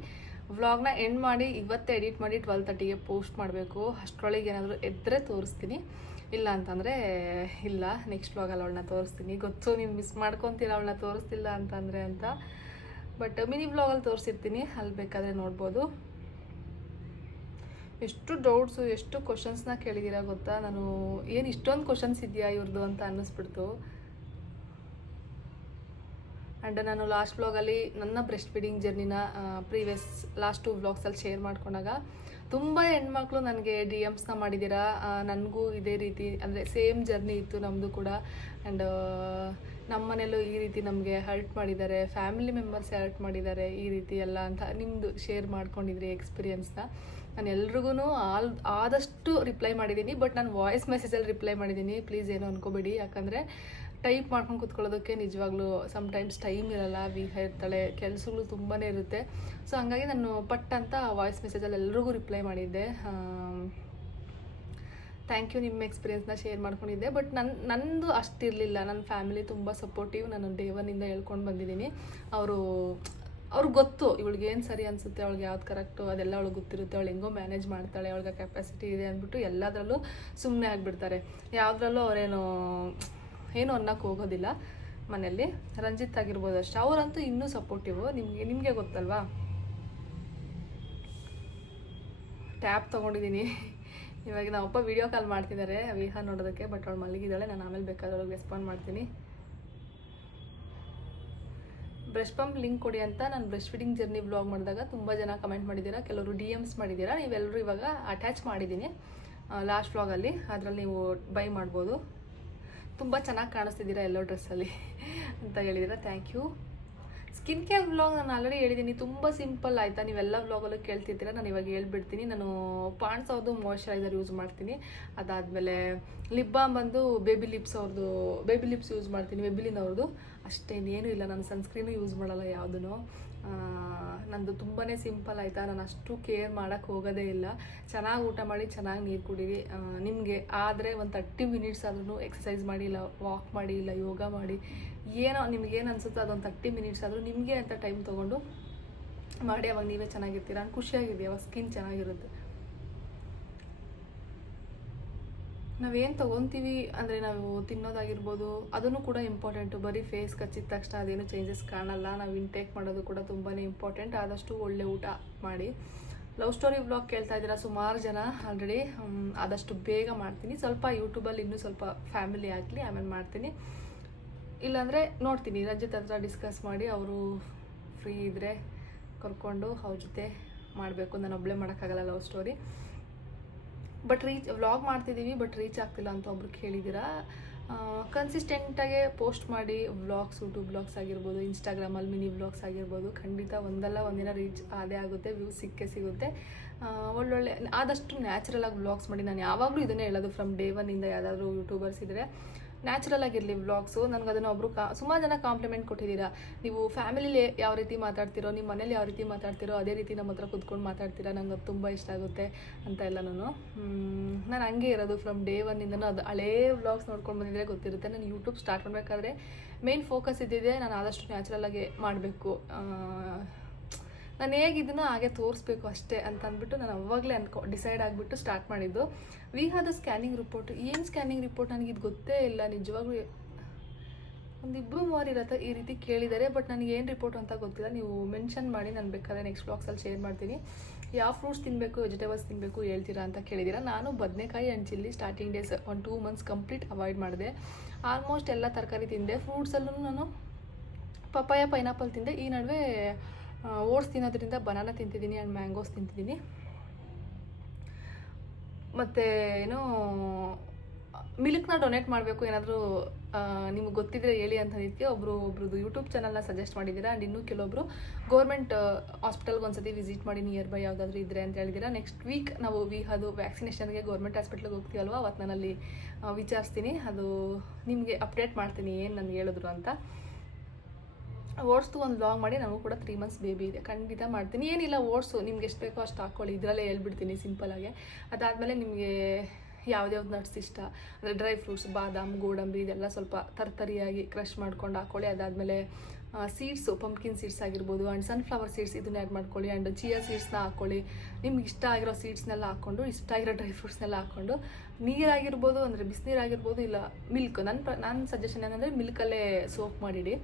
ವ್ಲಾಗ್ನ ಎಂಡ್ ಮಾಡಿ ಇವತ್ತೇ ಎಡಿಟ್ ಮಾಡಿ 12:30ಗೆ ಪೋಸ್ಟ್ ಮಾಡಬೇಕು. ಅಷ್ಟರೊಳಗೆ ಏನಾದರೂ ಎದ್ದರೆ ತೋರಿಸ್ತೀನಿ, ಇಲ್ಲ ಅಂತಂದರೆ ಇಲ್ಲ. ನೆಕ್ಸ್ಟ್ ವ್ಲಾಗಲ್ಲಿ ಅವಳನ್ನ ತೋರಿಸ್ತೀನಿ. ಗೊತ್ತು ನೀವು ಮಿಸ್ ಮಾಡ್ಕೊತೀರ ಅವಳನ್ನ ತೋರಿಸ್ತಿಲ್ಲ ಅಂತಂದರೆ ಅಂತ, ಬಟ್ ಮಿನಿ ವ್ಲಾಗಲ್ಲಿ ತೋರಿಸಿರ್ತೀನಿ, ಅಲ್ಲಿ ಬೇಕಾದರೆ ನೋಡ್ಬೋದು. ಎಷ್ಟು ಡೌಟ್ಸು, ಎಷ್ಟು ಕ್ವಶನ್ಸ್ನ ಕೇಳಿದ್ದೀರಾ ಗೊತ್ತಾ. ನಾನು ಏನು ಇಷ್ಟೊಂದು ಕ್ವಶನ್ಸ್ ಇದೆಯಾ ಇವ್ರದ್ದು ಅಂತ ಅನ್ನಿಸ್ಬಿಡ್ತು. ಆ್ಯಂಡ್ ನಾನು ಲಾಸ್ಟ್ ವ್ಲಾಗಲ್ಲಿ ನನ್ನ ಬ್ರೆಸ್ಟ್ ಫೀಡಿಂಗ್ ಜರ್ನಿನ ಪ್ರೀವಿಯಸ್ ಲಾಸ್ಟ್ 2 ವ್ಲಾಗ್ಸಲ್ಲಿ ಶೇರ್ ಮಾಡ್ಕೊಂಡಾಗ ತುಂಬ ಹೆಣ್ಮಕ್ಳು ನನಗೆ DMಸ್ನ ಮಾಡಿದ್ದೀರಾ. ನನಗೂ ಇದೇ ರೀತಿ ಅಂದರೆ ಸೇಮ್ ಜರ್ನಿ ಇತ್ತು ನಮ್ಮದು ಕೂಡ. ಆ್ಯಂಡ್ ನಮ್ಮ ಮನೇಲೂ ಈ ರೀತಿ ನಮಗೆ ಹರ್ಟ್ ಮಾಡಿದ್ದಾರೆ, ಫ್ಯಾಮಿಲಿ ಮೆಂಬರ್ಸ್ ಹರ್ಟ್ ಮಾಡಿದ್ದಾರೆ, ಈ ರೀತಿ ಎಲ್ಲ ಅಂತ ನಿಮ್ಮದು ಶೇರ್ ಮಾಡ್ಕೊಂಡಿದ್ರಿ ಎಕ್ಸ್ಪೀರಿಯನ್ಸ್ನ. ನಾನು ಎಲ್ರಿಗೂ ಆದಷ್ಟು ರಿಪ್ಲೈ ಮಾಡಿದ್ದೀನಿ, ಬಟ್ ನಾನು ವಾಯ್ಸ್ ಮೆಸೇಜಲ್ಲಿ ರಿಪ್ಲೈ ಮಾಡಿದ್ದೀನಿ. ಪ್ಲೀಸ್ ಏನೋ ಅನ್ಕೋಬೇಡಿ, ಯಾಕಂದರೆ ಟೈಪ್ ಮಾಡ್ಕೊಂಡು ಕೂತ್ಕೊಳ್ಳೋದಕ್ಕೆ ನಿಜವಾಗ್ಲೂ ಸಮ್ಟೈಮ್ಸ್ ಟೈಮ್ ಇರಲ್ಲ. ವಿಹಾ ಇರ್ತಾಳೆ, ಕೆಲಸಗಳು ತುಂಬಾ ಇರುತ್ತೆ. ಸೊ ಹಂಗಾಗಿ ನಾನು ಪಟ್ ಅಂತ ವಾಯ್ಸ್ ಮೆಸೇಜಲ್ಲಿ ಎಲ್ರಿಗೂ ರಿಪ್ಲೈ ಮಾಡಿದ್ದೆ. ಥ್ಯಾಂಕ್ ಯು, ನಿಮ್ಮ ಎಕ್ಸ್ಪೀರಿಯನ್ಸ್ನ ಶೇರ್ ಮಾಡ್ಕೊಂಡಿದ್ದೆ. ಬಟ್ ನಂದು ಅಷ್ಟಿರಲಿಲ್ಲ. ನನ್ನ ಫ್ಯಾಮಿಲಿ ತುಂಬ ಸಪೋರ್ಟಿವ್. ನಾನು ಡೇ 1ಇಂದ ಹೇಳ್ಕೊಂಡು ಬಂದಿದ್ದೀನಿ. ಅವರು ಅವ್ರಿಗೆ ಗೊತ್ತು ಇವಳಿಗೆ ಏನು ಸರಿ ಅನಿಸುತ್ತೆ, ಅವಳಿಗೆ ಯಾವ್ದು ಕರೆಕ್ಟು ಅದೆಲ್ಲ ಅವಳಿಗೆ ಗೊತ್ತಿರುತ್ತೆ, ಅವಳು ಹೆಂಗೋ ಮ್ಯಾನೇಜ್ ಮಾಡ್ತಾಳೆ, ಅವಳಿಗೆ ಕೆಪಾಸಿಟಿ ಇದೆ ಅಂದ್ಬಿಟ್ಟು ಎಲ್ಲದರಲ್ಲೂ ಸುಮ್ಮನೆ ಆಗಿಬಿಡ್ತಾರೆ. ಯಾವುದ್ರಲ್ಲೂ ಏನು ಅನ್ನೋಕ್ಕೆ ಹೋಗೋದಿಲ್ಲ ಮನೆಯಲ್ಲಿ. ರಂಜಿತ್ ಆಗಿರ್ಬೋದು ಅಷ್ಟೇ, ಅವರಂತೂ ಇನ್ನೂ ಸಪೋರ್ಟಿವು. ನಿಮಗೆ ಗೊತ್ತಲ್ವಾ. ಟ್ಯಾಬ್ ತೊಗೊಂಡಿದ್ದೀನಿ. ಇವಾಗ ನಮ್ಮಪ್ಪ ವೀಡಿಯೋ ಕಾಲ್ ಮಾಡ್ತಿದ್ದಾರೆ ವಿಹಾ ನೋಡೋದಕ್ಕೆ, ಬಟ್ ಅವಳು ಮಲಗಿದ್ದಾಳೆ. ನಾನು ಆಮೇಲೆ ಬೇಕಾದ್ರೆ ಅವ್ರಿಗೆ ರೆಸ್ಪಾಂಡ್ ಮಾಡ್ತೀನಿ. ಬ್ರಷ್ ಪಂಪ್ ಲಿಂಕ್ ಕೊಡಿ ಅಂತ ನಾನು ಬ್ರಷ್ ಫೀಡಿಂಗ್ ಜರ್ನಿ ವ್ಲಾಗ್ ಮಾಡಿದಾಗ ತುಂಬ ಜನ ಕಮೆಂಟ್ ಮಾಡಿದ್ದೀರಾ, ಕೆಲವರು DMs ಮಾಡಿದ್ದೀರಾ. ನೀವೆಲ್ಲರೂ ಇವಾಗ ಅಟ್ಯಾಚ್ ಮಾಡಿದ್ದೀನಿ ಲಾಸ್ಟ್ ವ್ಲಾಗಲ್ಲಿ, ಅದರಲ್ಲಿ ನೀವು ಬೈ ಮಾಡ್ಬೋದು. ತುಂಬ ಚೆನ್ನಾಗಿ ಕಾಣಿಸ್ತಿದ್ದೀರಾ ಎಲ್ಲೋ ಡ್ರೆಸ್ಸಲ್ಲಿ ಅಂತ ಹೇಳಿದ್ದೀರಾ, thank you. Skin care vlog ನಾನು ಆಲ್ರೆಡಿ ಹೇಳಿದ್ದೀನಿ, ತುಂಬ ಸಿಂಪಲ್ ಆಯಿತಾ. ನೀವೆಲ್ಲ ವ್ಲಾಗಲ್ಲೂ ಕೇಳ್ತಿರ್ತೀರ, ನಾನು ಇವಾಗ ಹೇಳ್ಬಿಡ್ತೀನಿ. ನಾನು ಪಾಂಡ್ಸ್ ಅವ್ರದ್ದು ಮಾಯ್ಶ್ಚರೈಸರ್ ಯೂಸ್ ಮಾಡ್ತೀನಿ. ಅದಾದಮೇಲೆ ಲಿಪ್ ಬಾಮ್ ಬಂದು ಬೇಬಿ ಲಿಪ್ಸ್ ಯೂಸ್ ಮಾಡ್ತೀನಿ, ವೆಬಿಲಿನ್ ಅವ್ರದ್ದು. ಅಷ್ಟೇನೇನು ಇಲ್ಲ, ನಾನು ಸನ್ಸ್ಕ್ರೀನು ಯೂಸ್ ಮಾಡಲ್ಲ ಯಾವುದೂ. ನಂದು ತುಂಬಾ ಸಿಂಪಲ್ ಆಯಿತಾ. ನಾನು ಅಷ್ಟು ಕೇರ್ ಮಾಡೋಕ್ಕೆ ಹೋಗೋದೇ ಇಲ್ಲ. ಚೆನ್ನಾಗಿ ಊಟ ಮಾಡಿ, ಚೆನ್ನಾಗಿ ನೀರು ಕುಡೀರಿ. ನಿಮಗೆ ಆದರೆ ಒಂದು 30 ಮಿನಿಟ್ಸ್ ಆದ್ರೂ ಎಕ್ಸಸೈಸ್ ಮಾಡಿ, ಇಲ್ಲ ವಾಕ್ ಮಾಡಿ, ಇಲ್ಲ ಯೋಗ ಮಾಡಿ, ಏನೋ ನಿಮಗೇನು ಅನಿಸುತ್ತೋ ಅದೊಂದು 30 ಮಿನಿಟ್ಸ್ ಆದರೂ ನಿಮಗೆ ಅಂತ ಟೈಮ್ ತೊಗೊಂಡು ಮಾಡಿ. ಅವಾಗ ನೀವೇ ಚೆನ್ನಾಗಿರ್ತೀರ, ನಾನು ಖುಷಿಯಾಗಿರ್ತೀವಿ, ಅವಾಗ ಸ್ಕಿನ್ ಚೆನ್ನಾಗಿರುತ್ತೆ. ನಾವೇನು ತೊಗೊತೀವಿ ಅಂದರೆ ನಾವು ತಿನ್ನೋದಾಗಿರ್ಬೋದು, ಅದನ್ನು ಕೂಡ ಇಂಪಾರ್ಟೆಂಟು. ಬರೀ ಫೇಸ್ ಕಚ್ಚಿದ ತಕ್ಷಣ ಅದೇನು ಚೇಂಜಸ್ ಕಾಣಲ್ಲ. ನಾವು ಇಂಟೇಕ್ ಮಾಡೋದು ಕೂಡ ತುಂಬಾ ಇಂಪಾರ್ಟೆಂಟ್. ಆದಷ್ಟು ಒಳ್ಳೆ ಊಟ ಮಾಡಿ. ಲವ್ ಸ್ಟೋರಿ ವ್ಲಾಗ್ ಕೇಳ್ತಾ ಇದ್ದೀರಾ ಸುಮಾರು ಜನ ಆಲ್ರೆಡಿ. ಆದಷ್ಟು ಬೇಗ ಮಾಡ್ತೀನಿ. ಸ್ವಲ್ಪ ಯೂಟ್ಯೂಬಲ್ಲಿ ಇನ್ನೂ ಸ್ವಲ್ಪ ಫ್ಯಾಮಿಲಿ ಆಗಲಿ, ಆಮೇಲೆ ಮಾಡ್ತೀನಿ. ಇಲ್ಲಾಂದರೆ ನೋಡ್ತೀನಿ, ರಂಜಿತ್ ಹತ್ರ ಡಿಸ್ಕಸ್ ಮಾಡಿ ಅವರು ಫ್ರೀ ಇದ್ದರೆ ಕರ್ಕೊಂಡು ಅವ್ರ ಜೊತೆ ಮಾಡಬೇಕು. ನಾನು ಒಬ್ಬಳೇ ಮಾಡೋಕ್ಕಾಗಲ್ಲ ಲವ್ ಸ್ಟೋರಿ. ಬಟ್ ವ್ಲಾಗ್ ಮಾಡ್ತಿದ್ದೀವಿ, ಬಟ್ ರೀಚ್ ಆಗ್ತಿಲ್ಲ ಅಂತ ಒಬ್ರು ಕೇಳಿದ್ದೀರಾ. ಕನ್ಸಿಸ್ಟೆಂಟಾಗೆ ಪೋಸ್ಟ್ ಮಾಡಿ ವ್ಲಾಗ್ಸು, ಯೂಟ್ಯೂಬ್ ವ್ಲಾಗ್ಸ್ ಆಗಿರ್ಬೋದು, ಇನ್ಸ್ಟಾಗ್ರಾಮಲ್ಲಿ ಮಿನಿ ವ್ಲಾಗ್ಸ್ ಆಗಿರ್ಬೋದು, ಖಂಡಿತ ಒಂದಿನ ರೀಚ್ ಆದೇ ಆಗುತ್ತೆ, ವ್ಯೂಸ್ ಸಿಗುತ್ತೆ. ಒಳ್ಳೊಳ್ಳೆ ಆದಷ್ಟು ನ್ಯಾಚುರಲಾಗಿ ವ್ಲಾಗ್ಸ್ ಮಾಡಿ. ನಾನು ಯಾವಾಗಲೂ ಇದನ್ನೇ ಹೇಳೋದು, ಫ್ರಮ್ ಡೇ 1 ಯಾವುದಾದ್ರೂ ಯೂಟ್ಯೂಬರ್ಸ್ ಇದ್ದರೆ ನ್ಯಾಚುರಲ್ ಆಗಿರಲಿ ವ್ಲಾಗ್ಸು. ನನಗೆ ಅದನ್ನು ಒಬ್ಬರು ಸುಮಾರು ಜನ ಕಾಂಪ್ಲಿಮೆಂಟ್ ಕೊಟ್ಟಿದ್ದೀರಾ. ನೀವು ಫ್ಯಾಮಿಲಿಲಿ ಯಾವ ರೀತಿ ಮಾತಾಡ್ತಿರೋ, ನಿಮ್ಮ ಮನೇಲಿ ಯಾವ ರೀತಿ ಮಾತಾಡ್ತಿರೋ ಅದೇ ರೀತಿ ನಮ್ಮ ಹತ್ರ ಕೂತ್ಕೊಂಡು ಮಾತಾಡ್ತೀರಾ, ನಂಗೆ ಅದು ತುಂಬ ಇಷ್ಟ ಆಗುತ್ತೆ ಅಂತ ಎಲ್ಲ. ನಾನು ಹಂಗೆ ಇರೋದು ಫ್ರಮ್ ಡೇ 1 ಅದು ಹಳೇ ವ್ಲಾಗ್ಸ್ ನೋಡ್ಕೊಂಡು ಬಂದಿದ್ರೆ ಗೊತ್ತಿರುತ್ತೆ. ನಾನು ಯೂಟ್ಯೂಬ್ ಸ್ಟಾರ್ಟ್ ಮಾಡಬೇಕಾದ್ರೆ ಮೇನ್ ಫೋಕಸ್ ಇದ್ದಿದೆ, ನಾನು ಆದಷ್ಟು ನ್ಯಾಚುರಲಾಗಿ ಮಾಡಬೇಕು, ನಾನು ಹೇಗಿದ್ದೀನೋ ಹಾಗೆ ತೋರಿಸ್ಬೇಕು ಅಷ್ಟೇ ಅಂತ ಅಂದ್ಬಿಟ್ಟು ನಾನು ಅವಾಗಲೇ ಡಿಸೈಡ್ ಆಗಿಬಿಟ್ಟು ಸ್ಟಾರ್ಟ್ ಮಾಡಿದ್ದು. ವಿಹಾದ ಸ್ಕ್ಯಾನಿಂಗ್ ರಿಪೋರ್ಟ್, ಏನು ಸ್ಕ್ಯಾನಿಂಗ್ ರಿಪೋರ್ಟ್ ನನಗಿದು ಗೊತ್ತೇ ಇಲ್ಲ ನಿಜವಾಗ್ಲೂ. 1-2 ಇರತ್ತೆ ಈ ರೀತಿ ಕೇಳಿದ್ದಾರೆ, ಬಟ್ ನನಗೆ ಏನು ರಿಪೋರ್ಟ್ ಅಂತ ಗೊತ್ತಿಲ್ಲ. ನೀವು ಮೆನ್ಷನ್ ಮಾಡಿ, ನಾನು ಬೇಕಾದ್ರೆ ನೆಕ್ಸ್ಟ್ ವ್ಲಾಗ್ಸಲ್ಲಿ ಶೇರ್ ಮಾಡ್ತೀನಿ. ಯಾವ ಫ್ರೂಟ್ಸ್ ತಿನ್ನಬೇಕು, ವೆಜಿಟೇಬಲ್ಸ್ ತಿನ್ನಬೇಕು ಹೇಳ್ತೀರಾ ಅಂತ ಕೇಳಿದ್ದೀರಾ. ನಾನು ಬದನೆಕಾಯಿ and chilli starting days 1-2 months complete avoid ಮಾಡಿದೆ. ಆಲ್ಮೋಸ್ಟ್ ಎಲ್ಲ ತರಕಾರಿ ತಿಂದೆ. ಫ್ರೂಟ್ಸಲ್ಲೂ ನಾನು ಪಪ್ಪಾಯ, ಪೈನಾಪಲ್ ತಿಂದೆ. ಈ ನಡುವೆ ಓಟ್ಸ್ ತಿನ್ನೋದ್ರಿಂದ ಬನಾನಾ ತಿಂತಿದ್ದೀನಿ ಆ್ಯಂಡ್ ಮ್ಯಾಂಗೋಸ್ ತಿಂತಿದ್ದೀನಿ. ಮತ್ತು ಮಿಲ್ಕ್ನ ಡೊನೇಟ್ ಮಾಡಬೇಕು, ಏನಾದರೂ ನಿಮ್ಗೆ ಗೊತ್ತಿದ್ರೆ ಹೇಳಿ ಅಂತ ಹೇಳ್ತೀವಿ. ಒಬ್ರದ್ದು ಯೂಟ್ಯೂಬ್ ಚಾನಲ್ನ ಸಜೆಸ್ಟ್ ಮಾಡಿದ್ದೀರಾ. ಆ್ಯಂಡ್ ಇನ್ನೂ ಕೆಲವೊಬ್ರು ಗೌರ್ಮೆಂಟ್ ಹಾಸ್ಪಿಟಲ್ಗೆ ಒಂದ್ಸತಿ ವಿಸಿಟ್ ಮಾಡಿ ನಿಯರ್ ಬೈ ಯಾವುದಾದ್ರೂ ಇದ್ದರೆ ಅಂತ ಹೇಳಿದ್ದೀರಾ. ನೆಕ್ಸ್ಟ್ ವೀಕ್ ನಾವು ವಿಹಾದು ವ್ಯಾಕ್ಸಿನೇಷನ್ಗೆ ಗೌರ್ಮೆಂಟ್ ಹಾಸ್ಪಿಟ್ಲಿಗೆ ಹೋಗ್ತೀವಲ್ವ, ಅವತ್ತು ನಾನು ಅಲ್ಲಿ ವಿಚಾರಿಸ್ತೀನಿ. ಅದು ನಿಮಗೆ ಅಪ್ಡೇಟ್ ಮಾಡ್ತೀನಿ ಏನು ನನಗೆ ಹೇಳಿದ್ರು ಅಂತ. ಓಟ್ಸ್ದು ಒಂದು ವ್ಲಾಗ್ ಮಾಡಿ, ನನಗೂ ಕೂಡ 3 ಮಂತ್ಸ್ ಬೇಬಿ ಇದೆ, ಖಂಡಿತ ಮಾಡ್ತೀನಿ. ಏನಿಲ್ಲ, ಓಟ್ಸು ನಿಮ್ಗೆ ಎಷ್ಟು ಬೇಕೋ ಅಷ್ಟು ಹಾಕ್ಕೊಳ್ಳಿ, ಇದರಲ್ಲೇ ಹೇಳ್ಬಿಡ್ತೀನಿ ಸಿಂಪಲಾಗಿ. ಅದಾದಮೇಲೆ ನಿಮಗೆ ಯಾವ್ದ್ಯಾವ್ದು ನಟ್ಸ್ ಇಷ್ಟ ಅಂದರೆ ಡ್ರೈ ಫ್ರೂಟ್ಸ್, ಬಾದಾಮ್, ಗೋಡಂಬಿ ಇದೆಲ್ಲ ಸ್ವಲ್ಪ ತರ್ತರಿಯಾಗಿ ಕ್ರಷ್ ಮಾಡ್ಕೊಂಡು ಹಾಕ್ಕೊಳ್ಳಿ. ಅದಾದಮೇಲೆ ಸೀಡ್ಸು, ಪಂಪ್ಕಿನ್ ಸೀಡ್ಸ್ ಆಗಿರ್ಬೋದು ಆ್ಯಂಡ್ ಸನ್ಫ್ಲವರ್ ಸೀಡ್ಸ್ ಇದನ್ನ ಆ್ಯಡ್ ಮಾಡ್ಕೊಳ್ಳಿ. ಆ್ಯಂಡ್ ಚಿಯಾ ಸೀಡ್ಸ್ನ ಹಾಕ್ಕೊಳ್ಳಿ. ನಿಮ್ಗೆ ಇಷ್ಟ ಆಗಿರೋ ಸೀಡ್ಸ್ನೆಲ್ಲ ಹಾಕ್ಕೊಂಡು, ಇಷ್ಟ ಆಗಿರೋ ಡ್ರೈ ಫ್ರೂಟ್ಸ್ನೆಲ್ಲ ಹಾಕ್ಕೊಂಡು, ನೀರಾಗಿರ್ಬೋದು ಅಂದರೆ ಬಿಸಿನೀರಾಗಿರ್ಬೋದು, ಇಲ್ಲ ಮಿಲ್ಕ್. ನನ್ನ ಸಜೆಷನ್ ಏನಂದರೆ ಮಿಲ್ಕಲ್ಲೇ ಸೋಕ್ ಮಾಡಿಡಿ.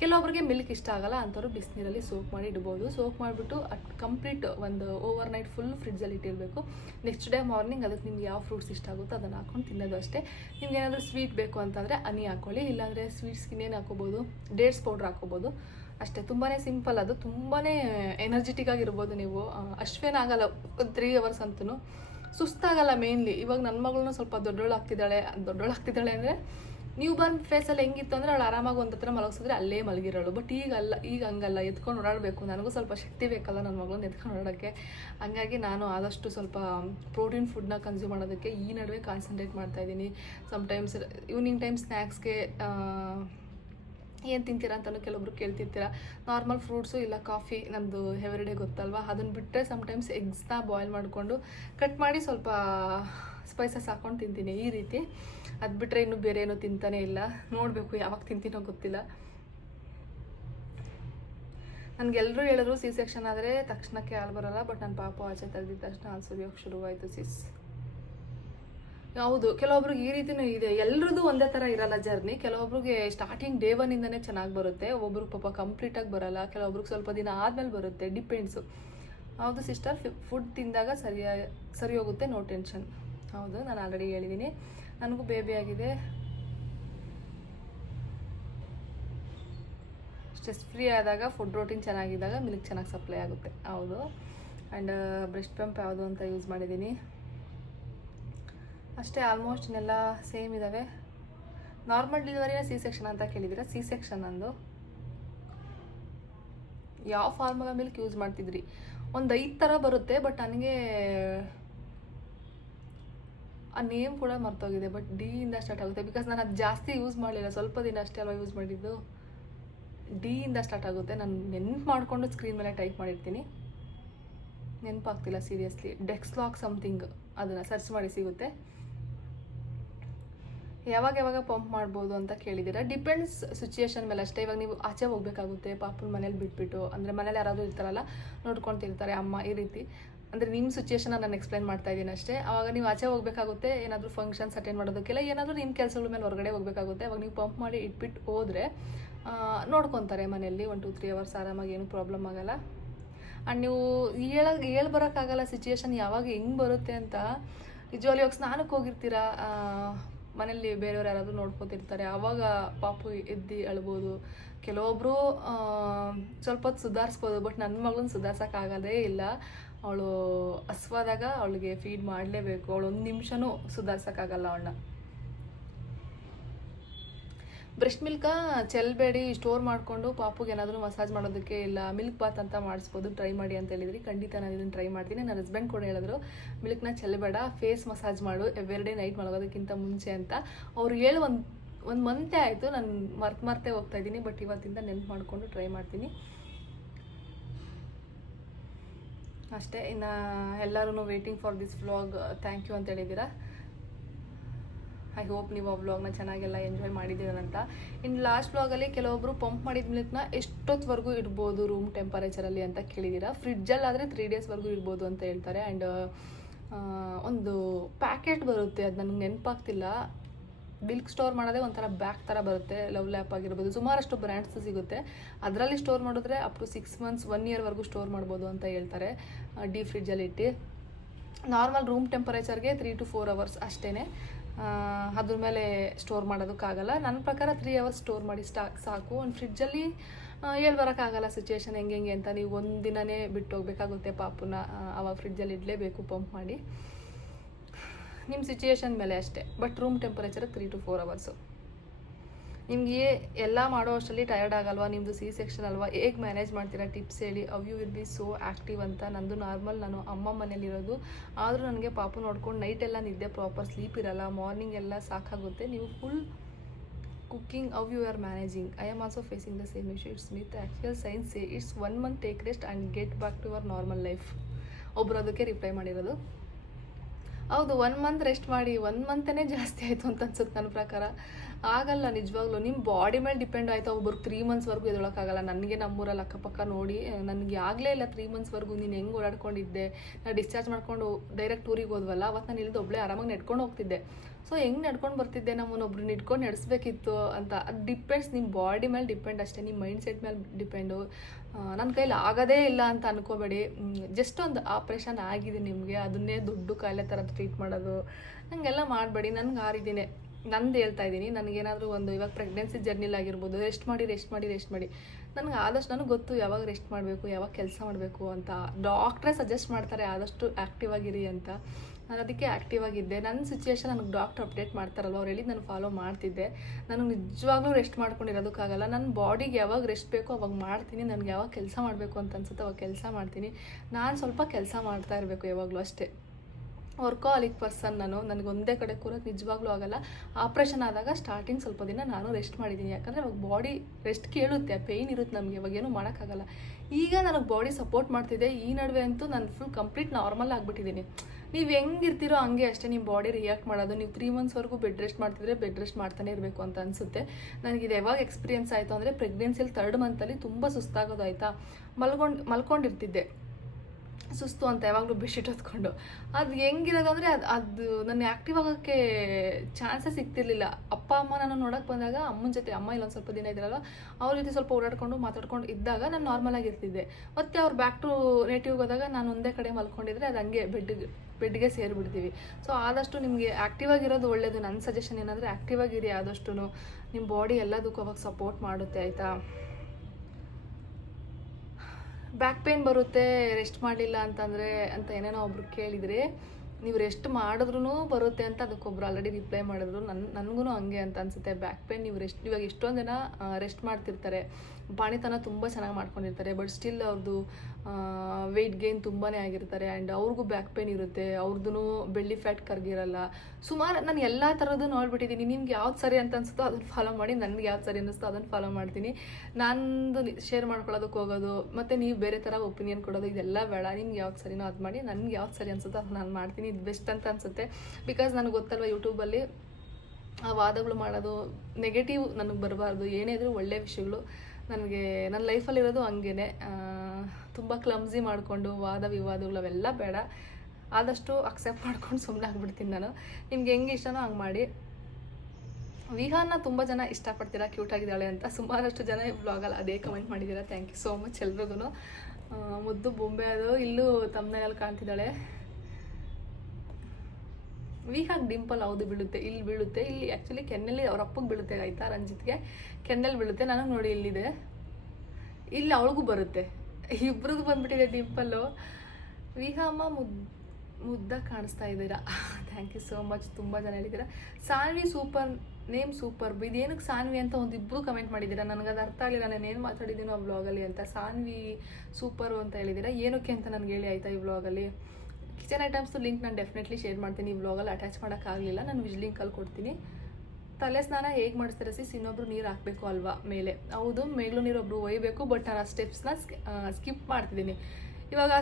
ಕೆಲವೊಬ್ಬರಿಗೆ ಮಿಲ್ಕ್ ಇಷ್ಟ ಆಗಲ್ಲ, ಅಂಥವ್ರು ಬಿಸಿನೀರಲ್ಲಿ ಸೋಕ್ ಮಾಡಿ ಇಡ್ಬೋದು. ಸೋಕ್ ಮಾಡಿಬಿಟ್ಟು ಕಂಪ್ಲೀಟ್ ಒಂದು ಓವರ್ ನೈಟ್ ಫುಲ್ ಫ್ರಿಡ್ಜಲ್ಲಿ ಇಟ್ಟಿರಬೇಕು. ನೆಕ್ಸ್ಟ್ ಡೇ ಮಾರ್ನಿಂಗ್ ಅದಕ್ಕೆ ನಿಮ್ಗೆ ಯಾವ ಫ್ರೂಟ್ಸ್ ಇಷ್ಟ ಆಗುತ್ತೋ ಅದನ್ನು ಹಾಕ್ಕೊಂಡು ತಿನ್ನೋದು ಅಷ್ಟೇ. ನಿಮ್ಗೆ ಏನಾದರೂ ಸ್ವೀಟ್ ಬೇಕು ಅಂತಂದರೆ ಹನಿ ಹಾಕ್ಕೊಳ್ಳಿ, ಇಲ್ಲಾಂದರೆ ಸ್ವೀಟ್ಸ್ಗೆ ಇನ್ನೇನು ಹಾಕೋಬೋದು, ಡೇಟ್ಸ್ ಪೌಡ್ರ್ ಹಾಕೋಬೋದು ಅಷ್ಟೇ. ತುಂಬಾ ಸಿಂಪಲ್, ಅದು ತುಂಬಾ ಎನರ್ಜೆಟಿಕ್ ಆಗಿರ್ಬೋದು. ನೀವು ಅಷ್ಟೇನಾಗಲ್ಲ 3 hours ಅಂತೂ ಸುಸ್ತಾಗಲ್ಲ. ಮೇನ್ಲಿ ಇವಾಗ ನನ್ನ ಮಗಳನ್ನೂ ಸ್ವಲ್ಪ ದೊಡ್ಡೋಳಾಗ್ತಿದ್ದಾಳೆ ಅಂದರೆ ನ್ಯೂ ಬರ್ನ್ ಫೇಸಲ್ಲಿ ಹೆಂಗಿತ್ತು ಅಂದರೆ ಅವಳು ಆರಾಮಾಗಿ ಒಂದು ಹತ್ರ ಮಲಗಿಸಿದ್ರೆ ಅಲ್ಲೇ ಮಲಗಿರೋಳು. ಬಟ್ ಈಗ ಹಂಗಲ್ಲ, ಎತ್ಕೊಂಡು ಓಡಾಡಬೇಕು. ನನಗೂ ಸ್ವಲ್ಪ ಶಕ್ತಿ ಬೇಕಲ್ಲ ನನ್ನ ಮಗಳನ್ನ ಎತ್ಕೊಂಡು ಓಡಾಡೋಕ್ಕೆ. ಹಂಗಾಗಿ ನಾನು ಆದಷ್ಟು ಸ್ವಲ್ಪ ಪ್ರೋಟೀನ್ ಫುಡ್ನ ಕನ್ಸ್ಯೂಮ್ ಮಾಡೋದಕ್ಕೆ ಈ ನಡುವೆ ಕಾನ್ಸಂಟ್ರೇಟ್ ಮಾಡ್ತಾಯಿದ್ದೀನಿ. ಸಮ್ಟೈಮ್ಸ್ ಈವ್ನಿಂಗ್ ಟೈಮ್ ಸ್ನ್ಯಾಕ್ಸ್ಗೆ ಏನು ತಿಂತೀರಾ ಅಂತಲೂ ಕೆಲವೊಬ್ರು ಕೇಳ್ತಿರ್ತೀರ. ನಾರ್ಮಲ್ ಫ್ರೂಟ್ಸು ಇಲ್ಲ ಕಾಫಿ ನಮ್ಮದು ಎವ್ರಿಡೇ ಗೊತ್ತಲ್ವ. ಅದನ್ನು ಬಿಟ್ಟರೆ ಸಮ್ಟೈಮ್ಸ್ ಎಗ್ಸ್ನ ಬಾಯ್ಲ್ ಮಾಡಿಕೊಂಡು ಕಟ್ ಮಾಡಿ ಸ್ವಲ್ಪ ಸ್ಪೈಸಸ್ ಹಾಕ್ಕೊಂಡು ತಿಂತೀನಿ ಈ ರೀತಿ. ಅದು ಬಿಟ್ಟರೆ ಇನ್ನೂ ಬೇರೆ ಏನೂ ತಿಂತಾನೇ ಇಲ್ಲ. ನೋಡಬೇಕು ಯಾವಾಗ ತಿಂತೀನೋ ಗೊತ್ತಿಲ್ಲ. ನನಗೆಲ್ಲರೂ ಹೇಳಿದ್ರು ಸಿ ಸೆಕ್ಷನ್ ಆದರೆ ತಕ್ಷಣಕ್ಕೆ ಹಾಲು ಬರೋಲ್ಲ, ಬಟ್ ನನ್ನ ಪಾಪ ಆಚೆ ತೆಗೆದಿದ್ದ ತಕ್ಷಣ ಹಾಲು ಸುರಿಯೋಕ್ಕೆ ಶುರುವಾಯಿತು ಸಿಸ್. ಹೌದು, ಕೆಲವೊಬ್ರಿಗೆ ಈ ರೀತಿನೂ ಇದೆ. ಎಲ್ಲರದ್ದು ಒಂದೇ ಥರ ಇರಲ್ಲ ಜರ್ನಿ. ಕೆಲವೊಬ್ರಿಗೆ ಸ್ಟಾರ್ಟಿಂಗ್ ಡೇ ಒನ್ನಿಂದನೇ ಚೆನ್ನಾಗಿ ಬರುತ್ತೆ, ಒಬ್ಬರು ಪಾಪ ಕಂಪ್ಲೀಟಾಗಿ ಬರೋಲ್ಲ, ಕೆಲವೊಬ್ರಿಗೆ ಸ್ವಲ್ಪ ದಿನ ಆದಮೇಲೆ ಬರುತ್ತೆ, ಡಿಪೆಂಡ್ಸು. ಹೌದು ಸಿಸ್ಟರ್, ಫುಡ್ ತಿಂದಾಗ ಸರಿ ಹೋಗುತ್ತೆ, ನೋ ಟೆನ್ಷನ್. ಹೌದು, ನಾನು ಆಲ್ರೆಡಿ ಹೇಳಿದ್ದೀನಿ, ನನಗೂ ಬೇಬಿ ಆಗಿದೆ, ಸ್ಟ್ರೆಸ್ ಫ್ರೀ ಆದಾಗ, ಫುಡ್ ರೋಟೀನ್ ಚೆನ್ನಾಗಿದ್ದಾಗ ಮಿಲ್ಕ್ ಚೆನ್ನಾಗಿ ಸಪ್ಲೈ ಆಗುತ್ತೆ. ಹೌದು. ಆ್ಯಂಡ್ ಬ್ರೆಸ್ಟ್ ಪಂಪ್ ಯಾವುದು ಅಂತ ಯೂಸ್ ಮಾಡಿದ್ದೀನಿ ಅಷ್ಟೇ. ಆಲ್ಮೋಸ್ಟ್ ಇನ್ನೆಲ್ಲ ಸೇಮ್ ಇದ್ದಾವೆ. ನಾರ್ಮಲ್ ಡೆಲಿವರಿನ ಸಿ ಸೆಕ್ಷನ್ ಅಂತ ಕೇಳಿದ್ದೀರಾ? ಸಿ ಸೆಕ್ಷನ್ ಅಂದು ಯಾವ ಫಾರ್ಮುಲಾ ಮಿಲ್ಕ್ ಯೂಸ್ ಮಾಡ್ತಿದ್ರಿ? ಒಂದು 5 ಥರ ಬರುತ್ತೆ, ಬಟ್ ನನಗೆ ಆ ನೇಮ್ ಕೂಡ ಮರ್ತೋಗಿದೆ, ಬಟ್ ಡಿ ಇಂದ ಸ್ಟಾರ್ಟ್ ಆಗುತ್ತೆ. ಬಿಕಾಸ್ ನಾನು ಅದು ಜಾಸ್ತಿ ಯೂಸ್ ಮಾಡಲಿಲ್ಲ, ಸ್ವಲ್ಪ ದಿನ ಅಷ್ಟೇ ಅಲ್ವಾ ಯೂಸ್ ಮಾಡಿದ್ದು. ಡಿ ಇಂದ ಸ್ಟಾರ್ಟ್ ಆಗುತ್ತೆ. ನಾನು ನೆನ್ಪು ಮಾಡಿಕೊಂಡು ಸ್ಕ್ರೀನ್ ಮೇಲೆ ಟೈಪ್ ಮಾಡಿರ್ತೀನಿ, ನೆನಪಾಗ್ತಿಲ್ಲ ಸೀರಿಯಸ್ಲಿ. ಡೆಕ್ಸ್ಲಾಕ್ ಸಮಥಿಂಗ್, ಅದನ್ನು ಸರ್ಚ್ ಮಾಡಿ ಸಿಗುತ್ತೆ. ಯಾವಾಗ ಪಂಪ್ ಮಾಡ್ಬೋದು ಅಂತ ಕೇಳಿದ್ದೀರಾ? ಡಿಪೆಂಡ್ಸ್ ಸಿಚುಯೇಷನ್ ಮೇಲೆ ಅಷ್ಟೇ. ಇವಾಗ ನೀವು ಆಚೆ ಹೋಗಬೇಕಾಗುತ್ತೆ, ಪಾಪನ ಮನೇಲಿ ಬಿಟ್ಬಿಟ್ಟು, ಅಂದರೆ ಮನೇಲಿ ಯಾರಾದರೂ ಇರ್ತಾರಲ್ಲ, ನೋಡ್ಕೊತಿರ್ತಾರೆ ಅಮ್ಮ, ಈ ರೀತಿ. ಅಂದರೆ ನಿಮ್ಮ ಸಿಚುಯೇಷನ್ ನಾನು ಎಕ್ಸ್ಪ್ಲೈನ್ ಮಾಡ್ತಾ ಇದ್ದೀನಿ ಅಷ್ಟೇ. ಆವಾಗ ನೀವು ಆಚೆ ಹೋಗಬೇಕಾಗುತ್ತೆ, ಏನಾದರೂ ಫಂಕ್ಷನ್ಸ್ ಅಟೆಂಡ್ ಮಾಡೋದಕ್ಕೆಲ್ಲ, ಏನಾದರೂ ನಿಮ್ಮ ಕೆಲಸಗಳ ಮೇಲೆ ಹೊರಗಡೆ ಹೋಗಬೇಕಾಗುತ್ತೆ. ಅವಾಗ ನೀವು ಪಂಪ್ ಮಾಡಿ ಇಟ್ಬಿಟ್ಟು ಹೋದರೆ ನೋಡ್ಕೊತಾರೆ ಮನೆಯಲ್ಲಿ 1-2-3 ಅವರ್ಸ್ ಆರಾಮಾಗಿ, ಏನೂ ಪ್ರಾಬ್ಲಮ್ ಆಗೋಲ್ಲ. ಆ್ಯಂಡ್ ನೀವು ಹೇಳಿ ಬರೋಕ್ಕಾಗಲ್ಲ ಸಿಚುಯೇಷನ್ ಯಾವಾಗ ಹೆಂಗೆ ಬರುತ್ತೆ ಅಂತ. ನಿಜವಾಗ್ಲೂ ಇವಾಗ ಸ್ನಾನಕ್ಕೆ ಹೋಗಿರ್ತೀರಾ, ಮನೇಲಿ ಬೇರೆಯವ್ರು ಯಾರಾದರೂ ನೋಡ್ಕೊತಿರ್ತಾರೆ, ಆವಾಗ ಪಾಪು ಎದ್ದು ಅಳ್ಬೋದು. ಕೆಲವೊಬ್ಬರು ಸ್ವಲ್ಪ ಹೊತ್ತು ಸುಧಾರಿಸ್ಬೋದು, ಬಟ್ ನನ್ನ ಮಗಳನ್ನ ಸುಧಾರ್ಸೋಕ್ಕಾಗೋದೇ ಇಲ್ಲ. ಅವಳು ಹಸ್ವಾದಾಗ ಅವಳಿಗೆ ಫೀಡ್ ಮಾಡಲೇಬೇಕು. ಅವಳು 1 ನಿಮಿಷನೂ ಸುಧಾರ್ಸೋಕ್ಕಾಗಲ್ಲ ಅವಳನ್ನ. ಬ್ರೆಸ್ಟ್ ಮಿಲ್ಕ ಚೆಲ್ಲಬೇಡಿ, ಸ್ಟೋರ್ ಮಾಡಿಕೊಂಡು ಪಾಪುಗೆ ಏನಾದರೂ ಮಸಾಜ್ ಮಾಡೋದಕ್ಕೆ, ಇಲ್ಲ ಮಿಲ್ಕ್ ಬಾತ್ ಅಂತ ಮಾಡಿಸ್ಬೋದು, ಟ್ರೈ ಮಾಡಿ ಅಂತ ಹೇಳಿದ್ರಿ. ಖಂಡಿತ ನಾನು ಇದನ್ನು ಟ್ರೈ ಮಾಡ್ತೀನಿ. ನನ್ನ ಹಸ್ಬೆಂಡ್ ಕೂಡ ಹೇಳಿದ್ರು, ಮಿಲ್ಕ್ನ ಚೆಲ್ಲಬೇಡ, ಫೇಸ್ ಮಸಾಜ್ ಮಾಡು ಎವ್ರಿ ಡೇ ನೈಟ್ ಮಲಗೋದಕ್ಕಿಂತ ಮುಂಚೆ ಅಂತ. ಅವ್ರು ಹೇಳಿ ಒಂದು ಮಂತೇ ಆಯಿತು, ನಾನು ಮರ್ತೇ ಹೋಗ್ತಾ ಇದ್ದೀನಿ. ಬಟ್ ಇವತ್ತಿಂದ ನೆನ್ಪು ಮಾಡಿಕೊಂಡು ಟ್ರೈ ಮಾಡ್ತೀನಿ ಅಷ್ಟೇ. ಇನ್ನು ಎಲ್ಲರೂ waiting for this vlog, thank you ಅಂತ ಹೇಳಿದ್ದೀರಾ. ಐ ಹೋಪ್ ನೀವು ಆ ವ್ಲಾಗ್ನ ಚೆನ್ನಾಗೆಲ್ಲ ಎಂಜಾಯ್ ಮಾಡಿದ್ದೀರಂತ. ಇನ್ನು ಲಾಸ್ಟ್ ವ್ಲಾಗಲ್ಲಿ ಕೆಲವೊಬ್ಬರು ಪಂಪ್ ಮಾಡಿದ ಮಿಲ್ಕ್ನ ಎಷ್ಟೊತ್ತವರೆಗೂ ಇಡ್ಬೋದು ರೂಮ್ ಟೆಂಪರೇಚರಲ್ಲಿ ಅಂತ ಕೇಳಿದ್ದೀರಾ. ಫ್ರಿಡ್ಜಲ್ಲಾದರೆ 3 ಡೇಸ್ವರೆಗೂ ಇಡ್ಬೋದು ಅಂತ ಹೇಳ್ತಾರೆ. ಆ್ಯಂಡ್ ಒಂದು ಪ್ಯಾಕೆಟ್ ಬರುತ್ತೆ, ಅದು ನನಗೆ ನೆನಪಾಗ್ತಿಲ್ಲ. ಮಿಲ್ಕ್ ಸ್ಟೋರ್ ಮಾಡೋದೇ ಒಂಥರ ಬ್ಯಾಗ್ ಥರ ಬರುತ್ತೆ, ಲವ್ ಲ್ಯಾಪ್ ಆಗಿರ್ಬೋದು, ಸುಮಾರಷ್ಟು ಬ್ರ್ಯಾಂಡ್ಸ್ ಸಿಗುತ್ತೆ. ಅದರಲ್ಲಿ ಸ್ಟೋರ್ ಮಾಡಿದ್ರೆ ಅಪ್ ಟು 6 ಮಂತ್ಸ್ 1 ಇಯರ್ವರೆಗೂ ಸ್ಟೋರ್ ಮಾಡ್ಬೋದು ಅಂತ ಹೇಳ್ತಾರೆ, ಡೀಪ್ ಫ್ರಿಡ್ಜಲ್ಲಿ ಇಟ್ಟು. ನಾರ್ಮಲ್ ರೂಮ್ ಟೆಂಪರೇಚರ್ಗೆ 3 to 4 ಅವರ್ಸ್ ಅಷ್ಟೇ, ಅದ್ರ ಮೇಲೆ ಸ್ಟೋರ್ ಮಾಡೋದಕ್ಕಾಗಲ್ಲ. ನನ್ನ ಪ್ರಕಾರ 3 ಅವರ್ಸ್ ಸ್ಟೋರ್ ಮಾಡಿ ಸಾಕು. ಒಂದು ಫ್ರಿಡ್ಜಲ್ಲಿ ಬರೋಕ್ಕಾಗಲ್ಲ ಸಿಚುಯೇಷನ್ ಹೆಂಗೆ ಅಂತ. ನೀವು 1 ದಿನನೇ ಬಿಟ್ಟು ಹೋಗ್ಬೇಕಾಗುತ್ತೆ ಪಾಪುನ, ಆವಾಗ ಫ್ರಿಡ್ಜಲ್ಲಿ ಇಡಲೇಬೇಕು ಪಂಪ್ ಮಾಡಿ. ನಿಮ್ಮ ಸಿಚುಯೇಷನ್ ಮೇಲೆ ಅಷ್ಟೇ. But room temperature 3 to 4 hours. ನಿಮಗೆ ಎಲ್ಲ ಮಾಡೋ ಅಷ್ಟರಲ್ಲಿ ಟಯರ್ಡ್ ಆಗಲ್ವಾ? ನಿಮ್ಮದು ಸಿ ಸೆಕ್ಷನ್ ಅಲ್ವಾ? ಹೇಗೆ ಮ್ಯಾನೇಜ್ ಮಾಡ್ತೀರಾ? ಟಿಪ್ಸ್ ಹೇಳಿ. You will be so active ಅಂತ. ನಂದು ನಾರ್ಮಲ್, ನಾನು ಅಮ್ಮ ಮನೇಲಿರೋದು, ಆದರೂ ನನಗೆ ಪಾಪು ನೋಡ್ಕೊಂಡು ನೈಟೆಲ್ಲ ನಿದ್ದೆ ಪ್ರಾಪರ್ ಸ್ಲೀಪ್ ಇರಲ್ಲ, ಮಾರ್ನಿಂಗ್ ಎಲ್ಲ ಸಾಕಾಗುತ್ತೆ. ನೀವು full cooking, you are managing. I am also facing the same issue. It's with actual science say it's 1 month take rest and get back to your normal life. ಒಬ್ಬರು ಅದಕ್ಕೆ reply ಮಾಡಿರೋದು. ಹೌದು, 1 month rest ಮಾಡಿ. 1 monthನೇ ಜಾಸ್ತಿ ಆಯಿತು ಅಂತ ಅನ್ಸುತ್ತೆ ನನ್ನ ಪ್ರಕಾರ. ಆಗಲ್ಲ ನಿಜವಾಗ್ಲೂ, ನಿಮ್ಮ ಬಾಡಿ ಮೇಲೆ ಡಿಪೆಂಡ್ ಆಯಿತು. ಒಬ್ಬರು 3 monthsವರೆಗೂ ಎದೊಳಕ್ಕಾಗಲ್ಲ. ನನಗೆ ನಮ್ಮೂರಲ್ಲಿ ಅಕ್ಕಪಕ್ಕ ನೋಡಿ ನನಗೆ ಆಗಲೇ ಇಲ್ಲ 3 monthsವರೆಗೂ. ನೀನು ಹೆಂಗೆ ಓಡಾಡ್ಕೊಂಡಿದ್ದೆ? ನಾನು ಡಿಸ್ಚಾರ್ಜ್ ಮಾಡ್ಕೊಂಡು ಡೈರೆಕ್ಟ್ ಟೂರಿಗೆ ಹೋದ್ವಲ್ಲ, ಅವತ್ತು ನಾನು ಇಳಿದು ಒಬ್ಬಳೇ ಆರಾಮಾಗಿ ನಡ್ಕೊಂಡು ಹೋಗ್ತಿದ್ದೆ. ಸೊ ಹೆಂಗೆ ನಡ್ಕೊಂಡು ಬರ್ತಿದ್ದೆ, ನಮ್ಮನ್ನೊಬ್ರು ಇಟ್ಕೊಂಡು ನಡೆಸ್ಬೇಕಿತ್ತು ಅಂತ. ಅದು ಡಿಪೆಂಡ್ಸ್, ನಿಮ್ಮ ಬಾಡಿ ಮೇಲೆ ಡಿಪೆಂಡ್ ಅಷ್ಟೇ, ನಿಮ್ಮ ಮೈಂಡ್ ಸೆಟ್ ಮೇಲೆ ಡಿಪೆಂಡು. ನನ್ನ ಕೈಲಿ ಆಗೋದೇ ಇಲ್ಲ ಅಂತ ಅನ್ಕೋಬೇಡಿ. ಜಸ್ಟ್ ಒಂದು ಆಪ್ರೇಷನ್ ಆಗಿದೆ ನಿಮಗೆ, ಅದನ್ನೇ ದೊಡ್ಡ ಕಾಯಿಲೆ ಥರ ಟ್ರೀಟ್ ಮಾಡೋದು ಹಂಗೆಲ್ಲ ಮಾಡಬೇಡಿ. ನನಗೆ ಆರಿದ್ದೀನಿ, ನಂದು ಹೇಳ್ತಾ ಇದ್ದೀನಿ. ನನಗೇನಾದರೂ ಒಂದು ಇವಾಗ ಪ್ರೆಗ್ನೆನ್ಸಿ ಜರ್ನಿಲಾಗಿರ್ಬೋದು, ರೆಸ್ಟ್ ಮಾಡಿ. ನನಗೆ ಆದಷ್ಟು ನನಗೆ ಗೊತ್ತು ಯಾವಾಗ ರೆಸ್ಟ್ ಮಾಡಬೇಕು, ಯಾವಾಗ ಕೆಲಸ ಮಾಡಬೇಕು ಅಂತ. ಡಾಕ್ಟ್ರೇ ಸಜೆಸ್ಟ್ ಮಾಡ್ತಾರೆ ಆದಷ್ಟು ಆ್ಯಕ್ಟಿವ್ ಆಗಿರಿ ಅಂತ. ನಾನು ಅದಕ್ಕೆ ಆ್ಯಕ್ಟಿವ್ ಆಗಿದ್ದೆ. ನನ್ನ ಸಿಚುಯೇಷನ್ ನನಗೆ ಡಾಕ್ಟ್ರ್ ಅಪ್ಡೇಟ್ ಮಾಡ್ತಾರಲ್ವ, ಅವ್ರು ಹೇಳಿದ್ದು ನಾನು ಫಾಲೋ ಮಾಡ್ತಿದ್ದೆ. ನನಗೆ ನಿಜವಾಗ್ಲೂ ರೆಸ್ಟ್ ಮಾಡ್ಕೊಂಡಿರೋದಕ್ಕಾಗಲ್ಲ. ನನ್ನ ಬಾಡಿಗೆ ಯಾವಾಗ ರೆಸ್ಟ್ ಬೇಕೋ ಅವಾಗ ಮಾಡ್ತೀನಿ. ನನಗೆ ಯಾವಾಗ ಕೆಲಸ ಮಾಡಬೇಕು ಅಂತ ಅನ್ಸುತ್ತೆ ಅವಾಗ ಕೆಲಸ ಮಾಡ್ತೀನಿ. ನಾನು ಸ್ವಲ್ಪ ಕೆಲಸ ಮಾಡ್ತಾ ಇರಬೇಕು ಯಾವಾಗಲೂ ಅಷ್ಟೇ. ವರ್ಕಾಲಿಕ್ ಪರ್ಸನ್ ನಾನು. ನನಗೆ ಒಂದೇ ಕಡೆ ಕೂರೋಕ್ಕೆ ನಿಜವಾಗ್ಲೂ ಆಗಲ್ಲ. ಆಪ್ರೇಷನ್ ಆದಾಗ ಸ್ಟಾರ್ಟಿಂಗ್ ಸ್ವಲ್ಪ ದಿನ ನಾನು ರೆಸ್ಟ್ ಮಾಡಿದ್ದೀನಿ, ಯಾಕಂದರೆ ಇವಾಗ ಬಾಡಿ ರೆಸ್ಟ್ ಕೇಳುತ್ತೆ, ಪೇಯ್ನ್ ಇರುತ್ತೆ ನಮಗೆ, ಇವಾಗ ಏನೂ ಮಾಡೋಕ್ಕಾಗಲ್ಲ. ಈಗ ನನಗೆ ಬಾಡಿ ಸಪೋರ್ಟ್ ಮಾಡ್ತಿದೆ. ಈ ನಡುವೆ ಅಂತೂ ನಾನು ಫುಲ್ ಕಂಪ್ಲೀಟ್ ನಾರ್ಮಲ್ ಆಗಿಬಿಟ್ಟಿದ್ದೀನಿ. ನೀವು ಹೆಂಗಿರ್ತೀರೋ ಹಂಗೆ ಅಷ್ಟೇ ನಿಮ್ಮ ಬಾಡಿ ರಿಯಾಕ್ಟ್ ಮಾಡೋದು. ನೀವು 3 ಮಂತ್ಸ್ವರೆಗೂ ಬೆಡ್ ರೆಸ್ಟ್ ಮಾಡ್ತಿದ್ರೆ ಬೆಡ್ ರೆಸ್ಟ್ ಮಾಡ್ತಾನೆ ಇರಬೇಕು ಅಂತ ಅನಿಸುತ್ತೆ. ನನಗಿದು ಯಾವಾಗ ಎಕ್ಸ್ಪೀರಿಯನ್ಸ್ ಆಯಿತು ಅಂದರೆ ಪ್ರೆಗ್ನೆನ್ಸಿಯಲ್ಲಿ 3rd ಮಂತಲ್ಲಿ ತುಂಬ ಸುಸ್ತಾಗೋದು ಆಯಿತಾ. ಮಲ್ಕೊಂಡಿರ್ತಿದ್ದೆ ಸುಸ್ತು ಅಂತ, ಯಾವಾಗಲೂ ಬೆಡ್ಶೀಟ್ ಹೊತ್ಕೊಂಡು. ಅದು ಹೆಂಗಿರೋದು ಅಂದರೆ ಅದು ನನ್ನ ಆ್ಯಕ್ಟಿವ್ ಆಗೋಕ್ಕೆ ಚಾನ್ಸೇ ಸಿಗ್ತಿರ್ಲಿಲ್ಲ. ಅಪ್ಪ ಅಮ್ಮ ನಾನು ನೋಡೋಕ್ಕೆ ಬಂದಾಗ ಅಮ್ಮನ ಜೊತೆ, ಅಮ್ಮ ಇಲ್ಲೊಂದು ಸ್ವಲ್ಪ ದಿನ ಇದ್ರಲ್ಲ, ಅವ್ರ ಜೊತೆ ಸ್ವಲ್ಪ ಓಡಾಡ್ಕೊಂಡು ಮಾತಾಡ್ಕೊಂಡು ಇದ್ದಾಗ ನಾನು ನಾರ್ಮಲಾಗಿ ಇರ್ತಿದ್ದೆ. ಮತ್ತು ಅವ್ರು ಬ್ಯಾಕ್ ಟು ನೇಟಿವ್ಗೆ ಹೋದಾಗ ನಾನು ಒಂದೇ ಕಡೆ ಮಲ್ಕೊಂಡಿದ್ರೆ ಅದು ಹಂಗೆ ಬೆಡ್ಗೆ ಸೇರಿಬಿಡ್ತೀವಿ. ಸೊ ಆದಷ್ಟು ನಿಮಗೆ ಆ್ಯಕ್ಟಿವ್ ಆಗಿರೋದು ಒಳ್ಳೆಯದು. ನನ್ನ ಸಜೆಷನ್ ಏನಂದರೆ ಆ್ಯಕ್ಟಿವ್ ಆಗಿರಿ ಆದಷ್ಟು. ನಿಮ್ಮ ಬಾಡಿ ಎಲ್ಲದಕ್ಕೂ ಅವಾಗ ಸಪೋರ್ಟ್ ಮಾಡುತ್ತೆ ಆಯಿತಾ. ಬ್ಯಾಕ್ ಪೇನ್ ಬರುತ್ತೆ ರೆಸ್ಟ್ ಮಾಡಲಿಲ್ಲ ಅಂತಂದರೆ ಅಂತ ಏನೇನೋ ಒಬ್ರು ಕೇಳಿದರೆ, ನೀವು ರೆಸ್ಟ್ ಮಾಡಿದ್ರೂ ಬರುತ್ತೆ ಅಂತ ಅದಕ್ಕೊಬ್ರು ಆಲ್ರೆಡಿ ರಿಪ್ಲೈ ಮಾಡಿದ್ರು. ನನಗೂ ಹಂಗೆ ಅಂತ ಅನಿಸುತ್ತೆ. ಬ್ಯಾಕ್ ಪೇನ್ ನೀವು ರೆಸ್ಟ್, ಇವಾಗ ಎಷ್ಟೊಂದು ಜನ ರೆಸ್ಟ್ ಮಾಡ್ತಿರ್ತಾರೆ, ಬಾಣಿತನ ತುಂಬ ಚೆನ್ನಾಗಿ ಮಾಡ್ಕೊಂಡಿರ್ತಾರೆ, ಬಟ್ ಸ್ಟಿಲ್ ಅವ್ರದ್ದು ವೆಯ್ಟ್ ಗೇನ್ ತುಂಬಾ ಆಗಿರ್ತಾರೆ ಆ್ಯಂಡ್ ಅವ್ರಿಗೂ ಬ್ಯಾಕ್ ಪೇನ್ ಇರುತ್ತೆ. ಅವ್ರದ್ದು ಬೆಳ್ಳಿ ಫ್ಯಾಟ್ ಕರಗಿರಲ್ಲ. ಸುಮಾರು ನಾನು ಎಲ್ಲ ಥರದ್ದು ನೋಡ್ಬಿಟ್ಟಿದ್ದೀನಿ. ನಿಮ್ಗೆ ಯಾವ್ದು ಸರಿ ಅಂತ ಅನಿಸುತ್ತೋ ಅದನ್ನು ಫಾಲೋ ಮಾಡಿ, ನನಗೆ ಯಾವ್ದು ಸರಿ ಅನ್ನಿಸ್ತೋ ಅದನ್ನು ಫಾಲೋ ಮಾಡ್ತೀನಿ. ನಂದು ಶೇರ್ ಮಾಡ್ಕೊಳ್ಳೋದಕ್ಕೆ ಹೋಗೋದು ಮತ್ತು ನೀವು ಬೇರೆ ಥರ ಒಪಿನಿಯನ್ ಕೊಡೋದು ಇದೆಲ್ಲ ಬೇಡ. ನಿಮ್ಗೆ ಯಾವ್ದು ಸರಿನೋ ಅದು ಮಾಡಿ, ನನಗೆ ಯಾವ್ದು ಸರಿ ಅನಿಸುತ್ತೋ ಅದು ನಾನು ಮಾಡ್ತೀನಿ. ಇದು ಬೆಸ್ಟ್ ಅಂತ ಅನಿಸುತ್ತೆ. ಬಿಕಾಸ್ ನನಗೆ ಗೊತ್ತಲ್ವ, ಯೂಟ್ಯೂಬಲ್ಲಿ ಆ ವಾದಗಳು ಮಾಡೋದು ನೆಗೆಟಿವ್ ನನಗೆ ಬರಬಾರ್ದು. ಏನೇ ಇದ್ರೂ ಒಳ್ಳೆಯ ವಿಷಯಗಳು ನನಗೆ ನನ್ನ ಲೈಫಲ್ಲಿರೋದು ಹಂಗೇ. ತುಂಬ ಕ್ಲಮ್ಸಿ ಮಾಡಿಕೊಂಡು ವಾದ ವಿವಾದಗಳು ಅವೆಲ್ಲ ಬೇಡ. ಆದಷ್ಟು ಅಕ್ಸೆಪ್ಟ್ ಮಾಡ್ಕೊಂಡು ಸುಮ್ಮನೆ ಆಗ್ಬಿಡ್ತೀನಿ ನಾನು. ನಿಮ್ಗೆ ಹೆಂಗೆ ಇಷ್ಟನೋ ಹಂಗೆ ಮಾಡಿ. ವಿಹಾನ್ನ ತುಂಬ ಜನ ಇಷ್ಟಪಡ್ತೀರಾ, ಕ್ಯೂಟಾಗಿದ್ದಾಳೆ ಅಂತ. ಸುಮಾರಷ್ಟು ಜನ ವ್ಲಾಗಲ್ಲಿ ಅದೇ ಕಮೆಂಟ್ ಮಾಡಿದ್ದೀರಾ. ಥ್ಯಾಂಕ್ ಯು ಸೋ ಮಚ್ ಎಲ್ರಿಗೂ. ಮುದ್ದು ಬೊಂಬೆ ಅದು ಇಲ್ಲೂ ತಮ್ಮನೇಲಿ ಕಾಣ್ತಿದ್ದಾಳೆ. ವಿಹಾಗ್ ಡಿಂಪಲ್ ಹೌದು ಬೀಳುತ್ತೆ, ಇಲ್ಲಿ ಬೀಳುತ್ತೆ. ಇಲ್ಲಿ ಆ್ಯಕ್ಚುಲಿ ಕೆನ್ನೆಲ್ಲಿ ಅವ್ರ ಅಪ್ಪಗೆ ಬೀಳುತ್ತೆ ಆಯಿತಾ, ರಂಜಿತ್ಗೆ ಕೆನ್ನೆಲ್ಲಿ ಬೀಳುತ್ತೆ. ನನಗೆ ನೋಡಿ ಇಲ್ಲಿದೆ, ಇಲ್ಲಿ ಅವಳಿಗೂ ಬರುತ್ತೆ. ಇಬ್ರದ್ದು ಬಂದುಬಿಟ್ಟಿದೆ ಡಿಂಪಲ್ಲು. ವಿಹಾಮ್ಮ ಮುದ್ದ ಕಾಣಿಸ್ತಾ ಇದ್ದೀರಾ. Thank you so much. ತುಂಬ ಜನ ಹೇಳಿದ್ದೀರಾ. Saanvi super, name super. ಇದೇನಕ್ಕೆ ಸಾನ್ವಿ ಅಂತ ಒಂದಿಬ್ಬರು ಕಮೆಂಟ್ ಮಾಡಿದ್ದೀರಾ. ನನಗೆ ಅದು ಅರ್ಥ ಆಗಲಿಲ್ಲ, ನಾನು ಏನು ಮಾತಾಡಿದ್ದೀನೋ ಆ ವ್ಲಾಗಲ್ಲಿ ಅಂತ. ಸಾನ್ವಿ ಸೂಪರು ಅಂತ ಹೇಳಿದ್ದೀರಾ, ಏನಕ್ಕೆ ಅಂತ ನನಗೆ ಹೇಳಿ ಆಯಿತಾ. ಈ ವ್ಲಾಗಲ್ಲಿ ಕಿಚನ್ ಐಟಮ್ಸ್ದು ಲಿಂಕ್ ನಾನು ಡೆಫಿನೆಟ್ಲಿ ಶೇರ್ ಮಾಡ್ತೀನಿ. ಈ ವ್ಲಾಗಲ್ಲಿ ಅಟ್ಯಾಚ್ ಮಾಡೋಕ್ಕಾಗಲಿಲ್ಲ, ನಾನು ವಿಜ್ ಲಿಂಕಲ್ಲಿ ಕೊಡ್ತೀನಿ. ತಲೆ ಸ್ನಾನ ಹೇಗೆ ಮಾಡಿಸ್ತಾರೆ ಸಿಸ್, ಇನ್ನೊಬ್ರು ನೀರು ಹಾಕಬೇಕು ಅಲ್ವಾ ಮೇಲೆ. ಹೌದು, ಮೇಲೂ ನೀರು ಒಬ್ರು ಒಯ್ಯಬೇಕು, ಬಟ್ ನಾನು ಆ ಸ್ಟೆಪ್ಸ್ನ ಸ್ಕಿಪ್ ಮಾಡ್ತಿದ್ದೀನಿ. ಇವಾಗ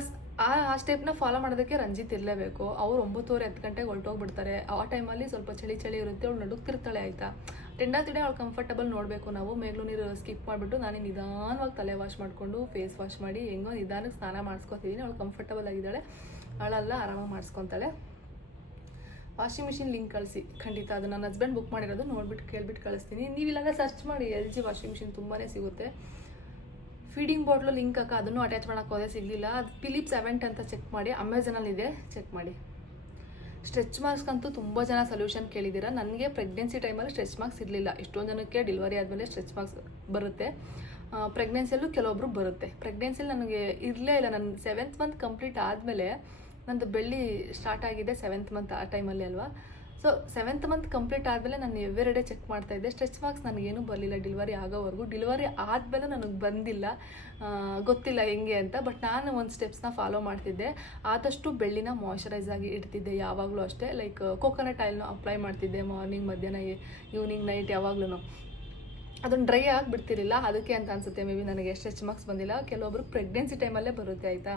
ಆ ಸ್ಟೆಪ್ನ ಫಾಲೋ ಮಾಡೋದಕ್ಕೆ ರಂಜಿತ್ ಇರಲೇಬೇಕು. ಅವ್ರು 9:30 10 ಗಂಟೆಗೆ ಹೊರಟೋಗ್ಬಿಡ್ತಾರೆ. ಆ ಟೈಮಲ್ಲಿ ಸ್ವಲ್ಪ ಚಳಿ ಇರುತ್ತೆ, ಅವಳು ನಡುಕ್ತಿರ್ತಾಳೆ ಆಯಿತಾ. ತಿಂಡಿ ಅವಳು ಕಂಫರ್ಟಬಲ್ ನೋಡಬೇಕು ನಾವು. ಮೇಲೂ ನೀರು ಸ್ಕಿಪ್ ಮಾಡಿಬಿಟ್ಟು ನಾನು ನಿಧಾನವಾಗಿ ತಲೆ ವಾಶ್ ಮಾಡಿಕೊಂಡು ಫೇಸ್ ವಾಶ್ ಮಾಡಿ ಹೆಂಗೋ ನಿಧಾನಕ್ಕೆ ಸ್ನಾನ ಮಾಡಿಸ್ಕೊತಿದ್ದೀನಿ. ಅವಳು ಕಂಫರ್ಟಬಲ್ ಆಗಿದ್ದಾಳೆ, ಅವಳೆಲ್ಲ ಆರಾಮಾಗಿ ಮಾಡಿಸ್ಕೊತಾಳೆ. ವಾಷಿಂಗ್ ಮಿಷಿನ್ ಲಿಂಕ್ ಕಳಿಸಿ, ಖಂಡಿತ. ಅದು ನನ್ನ ಹಸ್ಬೆಂಡ್ ಬುಕ್ ಮಾಡಿರೋದು, ನೋಡ್ಬಿಟ್ಟು ಕೇಳ್ಬಿಟ್ಟು ಕಳಿಸ್ತೀನಿ. ನೀವಿಲ್ಲಾಂದರೆ ಸರ್ಚ್ ಮಾಡಿ, LG ವಾಷಿಂಗ್ ಮಿಷಿನ್ ತುಂಬಾ ಸಿಗುತ್ತೆ. ಫೀಡಿಂಗ್ ಬಾಟ್ಲು ಲಿಂಕ್ ಅದನ್ನು ಅಟ್ಯಾಚ್ ಮಾಡೋಕ್ಕೆ ಹೋದೆ, ಸಿಗಲಿಲ್ಲ. ಅದು ಫಿಲಿಪ್ಸ್ ಅವೆಂಟ್ ಅಂತ ಚೆಕ್ ಮಾಡಿ, ಅಮೆಝಾನಲ್ಲಿದೆ, ಚೆಕ್ ಮಾಡಿ. ಸ್ಟ್ರೆಚ್ ಮಾರ್ಕ್ಸ್ಗಂತೂ ತುಂಬ ಜನ ಸೊಲ್ಯೂಷನ್ ಕೇಳಿದ್ದೀರಾ. ನನಗೆ ಪ್ರೆಗ್ನೆನ್ಸಿ ಟೈಮಲ್ಲಿ ಸ್ಟ್ರೆಚ್ ಮಾರ್ಕ್ಸ್ ಇರಲಿಲ್ಲ. ಎಷ್ಟೊಂದು ಜನಕ್ಕೆ ಡೆಲಿವರಿ ಆದಮೇಲೆ ಸ್ಟ್ರೆಚ್ ಮಾರ್ಕ್ಸ್ ಬರುತ್ತೆ. ಪ್ರೆಗ್ನೆನ್ಸಿಯಲ್ಲೂ ಕೆಲವೊಬ್ರು ಬರುತ್ತೆ. ಪ್ರೆಗ್ನೆನ್ಸಿಯಲ್ಲಿ ನನಗೆ ಇರಲೇ ಇಲ್ಲ. ನನ್ನ 7th ಮಂತ್ ಕಂಪ್ಲೀಟ್ ಆದಮೇಲೆ ನಂದು ಬೆಳ್ಳಿ ಸ್ಟಾರ್ಟ್ ಆಗಿದೆ 7th ಮಂತ್ ಆ ಟೈಮಲ್ಲಿ ಅಲ್ವಾ. ಸೊ 7th ಮಂತ್ ಕಂಪ್ಲೀಟ್ ಆದಮೇಲೆ ನಾನು ಎವ್ರಿಡೇ ಚೆಕ್ ಮಾಡ್ತಾಯಿದ್ದೆ. ಸ್ಟ್ರೆಚ್ ಮಾರ್ಕ್ಸ್ ನನಗೇನು ಬರಲಿಲ್ಲ ಡೆಲಿವರಿ ಆಗೋವರೆಗೂ. ಡೆಲಿವರಿ ಆದಮೇಲೆ ನನಗೆ ಬಂದಿಲ್ಲ, ಗೊತ್ತಿಲ್ಲ ಹೆಂಗೆ ಅಂತ. ಬಟ್ ನಾನು ಒಂದು ಸ್ಟೆಪ್ಸ್ನ ಫಾಲೋ ಮಾಡ್ತಿದ್ದೆ. ಆದಷ್ಟು ಬೆಳ್ಳಿನ ಮಾಯ್ಶ್ಚರೈಸ್ ಆಗಿ ಇಡ್ತಿದ್ದೆ ಯಾವಾಗಲೂ ಅಷ್ಟೇ. ಲೈಕ್ ಕೋಕೋನಟ್ ಆಯಿಲ್ನ ಅಪ್ಲೈ ಮಾಡ್ತಿದ್ದೆ ಮಾರ್ನಿಂಗ್, ಮಧ್ಯಾಹ್ನ, ಈವ್ನಿಂಗ್, ನೈಟ್ ಯಾವಾಗಲೂ. ಅದನ್ನು ಡ್ರೈ ಆಗಿಬಿಡ್ತಿರಲಿಲ್ಲ, ಅದಕ್ಕೆ ಅಂತ ಅನಿಸುತ್ತೆ ಮೇ ಬಿ ನನಗೆ ಸ್ಟ್ರೆಚ್ ಮಾರ್ಕ್ಸ್ ಬಂದಿಲ್ಲ. ಕೆಲವೊಬ್ರು ಪ್ರೆಗ್ನೆನ್ಸಿ ಟೈಮಲ್ಲೇ ಬರುತ್ತೆ ಆಯಿತಾ.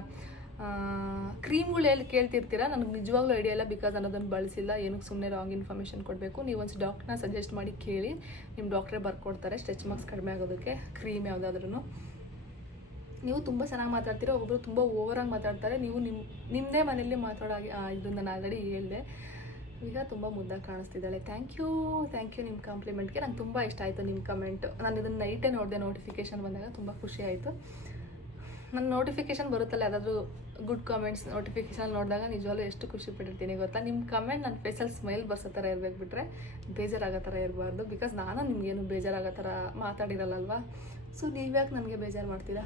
ಕ್ರೀಮ್ಗಳು ಎಲ್ಲಿ ಕೇಳ್ತಿರ್ತೀರಾ, ನನಗೆ ನಿಜವಾಗ್ಲೂ ಐಡಿಯಾ ಇಲ್ಲ, ಬಿಕಾಸ್ ನಾನು ಅದನ್ನು ಬಳಸಿಲ್ಲ. ಏನಕ್ಕೆ ಸುಮ್ಮನೆ ರಾಂಗ್ ಇನ್ಫಾರ್ಮೇಷನ್ ಕೊಡಬೇಕು. ನೀವು ಒಂದು ಡಾಕ್ಟ್ರನ್ನ ಸಜೆಸ್ಟ್ ಮಾಡಿ ಕೇಳಿ, ನಿಮ್ಮ ಡಾಕ್ಟ್ರೇ ಬರ್ಕೊಡ್ತಾರೆ ಸ್ಟ್ರೆಚ್ ಮಾರ್ಕ್ಸ್ ಕಡಿಮೆ ಆಗೋದಕ್ಕೆ ಕ್ರೀಮ್ ಯಾವುದಾದ್ರೂ. ನೀವು ತುಂಬ ಚೆನ್ನಾಗಿ ಮಾತಾಡ್ತೀರೋ, ಒಬ್ಬರು ತುಂಬ ಓವರಾಗಿ ಮಾತಾಡ್ತಾರೆ. ನೀವು ನಿಮ್ಮದೇ ಮನೆಯಲ್ಲಿ ಮಾತಾಡೋಗಿ ಇದು ನಾನು ಆಲ್ರೆಡಿ ಹೇಳಿದೆ. ಈಗ ತುಂಬ ಮುದ್ದಾಗಿ ಕಾಣಿಸ್ತಿದ್ದಾಳೆ. ಥ್ಯಾಂಕ್ ಯು ನಿಮ್ಮ ಕಾಂಪ್ಲಿಮೆಂಟ್ಗೆ. ನಂಗೆ ತುಂಬ ಇಷ್ಟ ಆಯಿತು ನಿಮ್ಮ ಕಮೆಂಟು. ನಾನು ಇದನ್ನು ನೈಟೇ ನೋಡಿದೆ, ನೋಟಿಫಿಕೇಷನ್ ಬಂದಾಗ ತುಂಬ ಖುಷಿ ಆಯಿತು. ನನ್ನ ನೋಟಿಫಿಕೇಷನ್ ಬರುತ್ತಲ್ಲ ಯಾವುದಾದ್ರೂ ಗುಡ್ ಕಾಮೆಂಟ್ಸ್ ನೋಟಿಫಿಕೇಷನ್ ನೋಡಿದಾಗ ನಿಜವಾಗ್ಲೂ ಎಷ್ಟು ಖುಷಿ ಪಟ್ಟಿರ್ತೀನಿ ಗೊತ್ತಾ. ನಿಮ್ಮ ಕಮೆಂಟ್ ನನ್ನ ಫೇಸಲ್ಲಿ ಸ್ಮೈಲ್ ಬರ್ಸೋ ಥರ ಇರಬೇಕು, ಬಿಟ್ಟರೆ ಬೇಜಾರಾಗೋ ಥರ ಇರಬಾರ್ದು. ಬಿಕಾಸ್ ನಾನು ನಿಮಗೇನು ಬೇಜಾರಾಗೋ ಥರ ಮಾತಾಡಿರಲ್ಲಲ್ವಾ. ಸೊ ನೀವ್ಯಾಕೆ ನನಗೆ ಬೇಜಾರು ಮಾಡ್ತೀರಾ.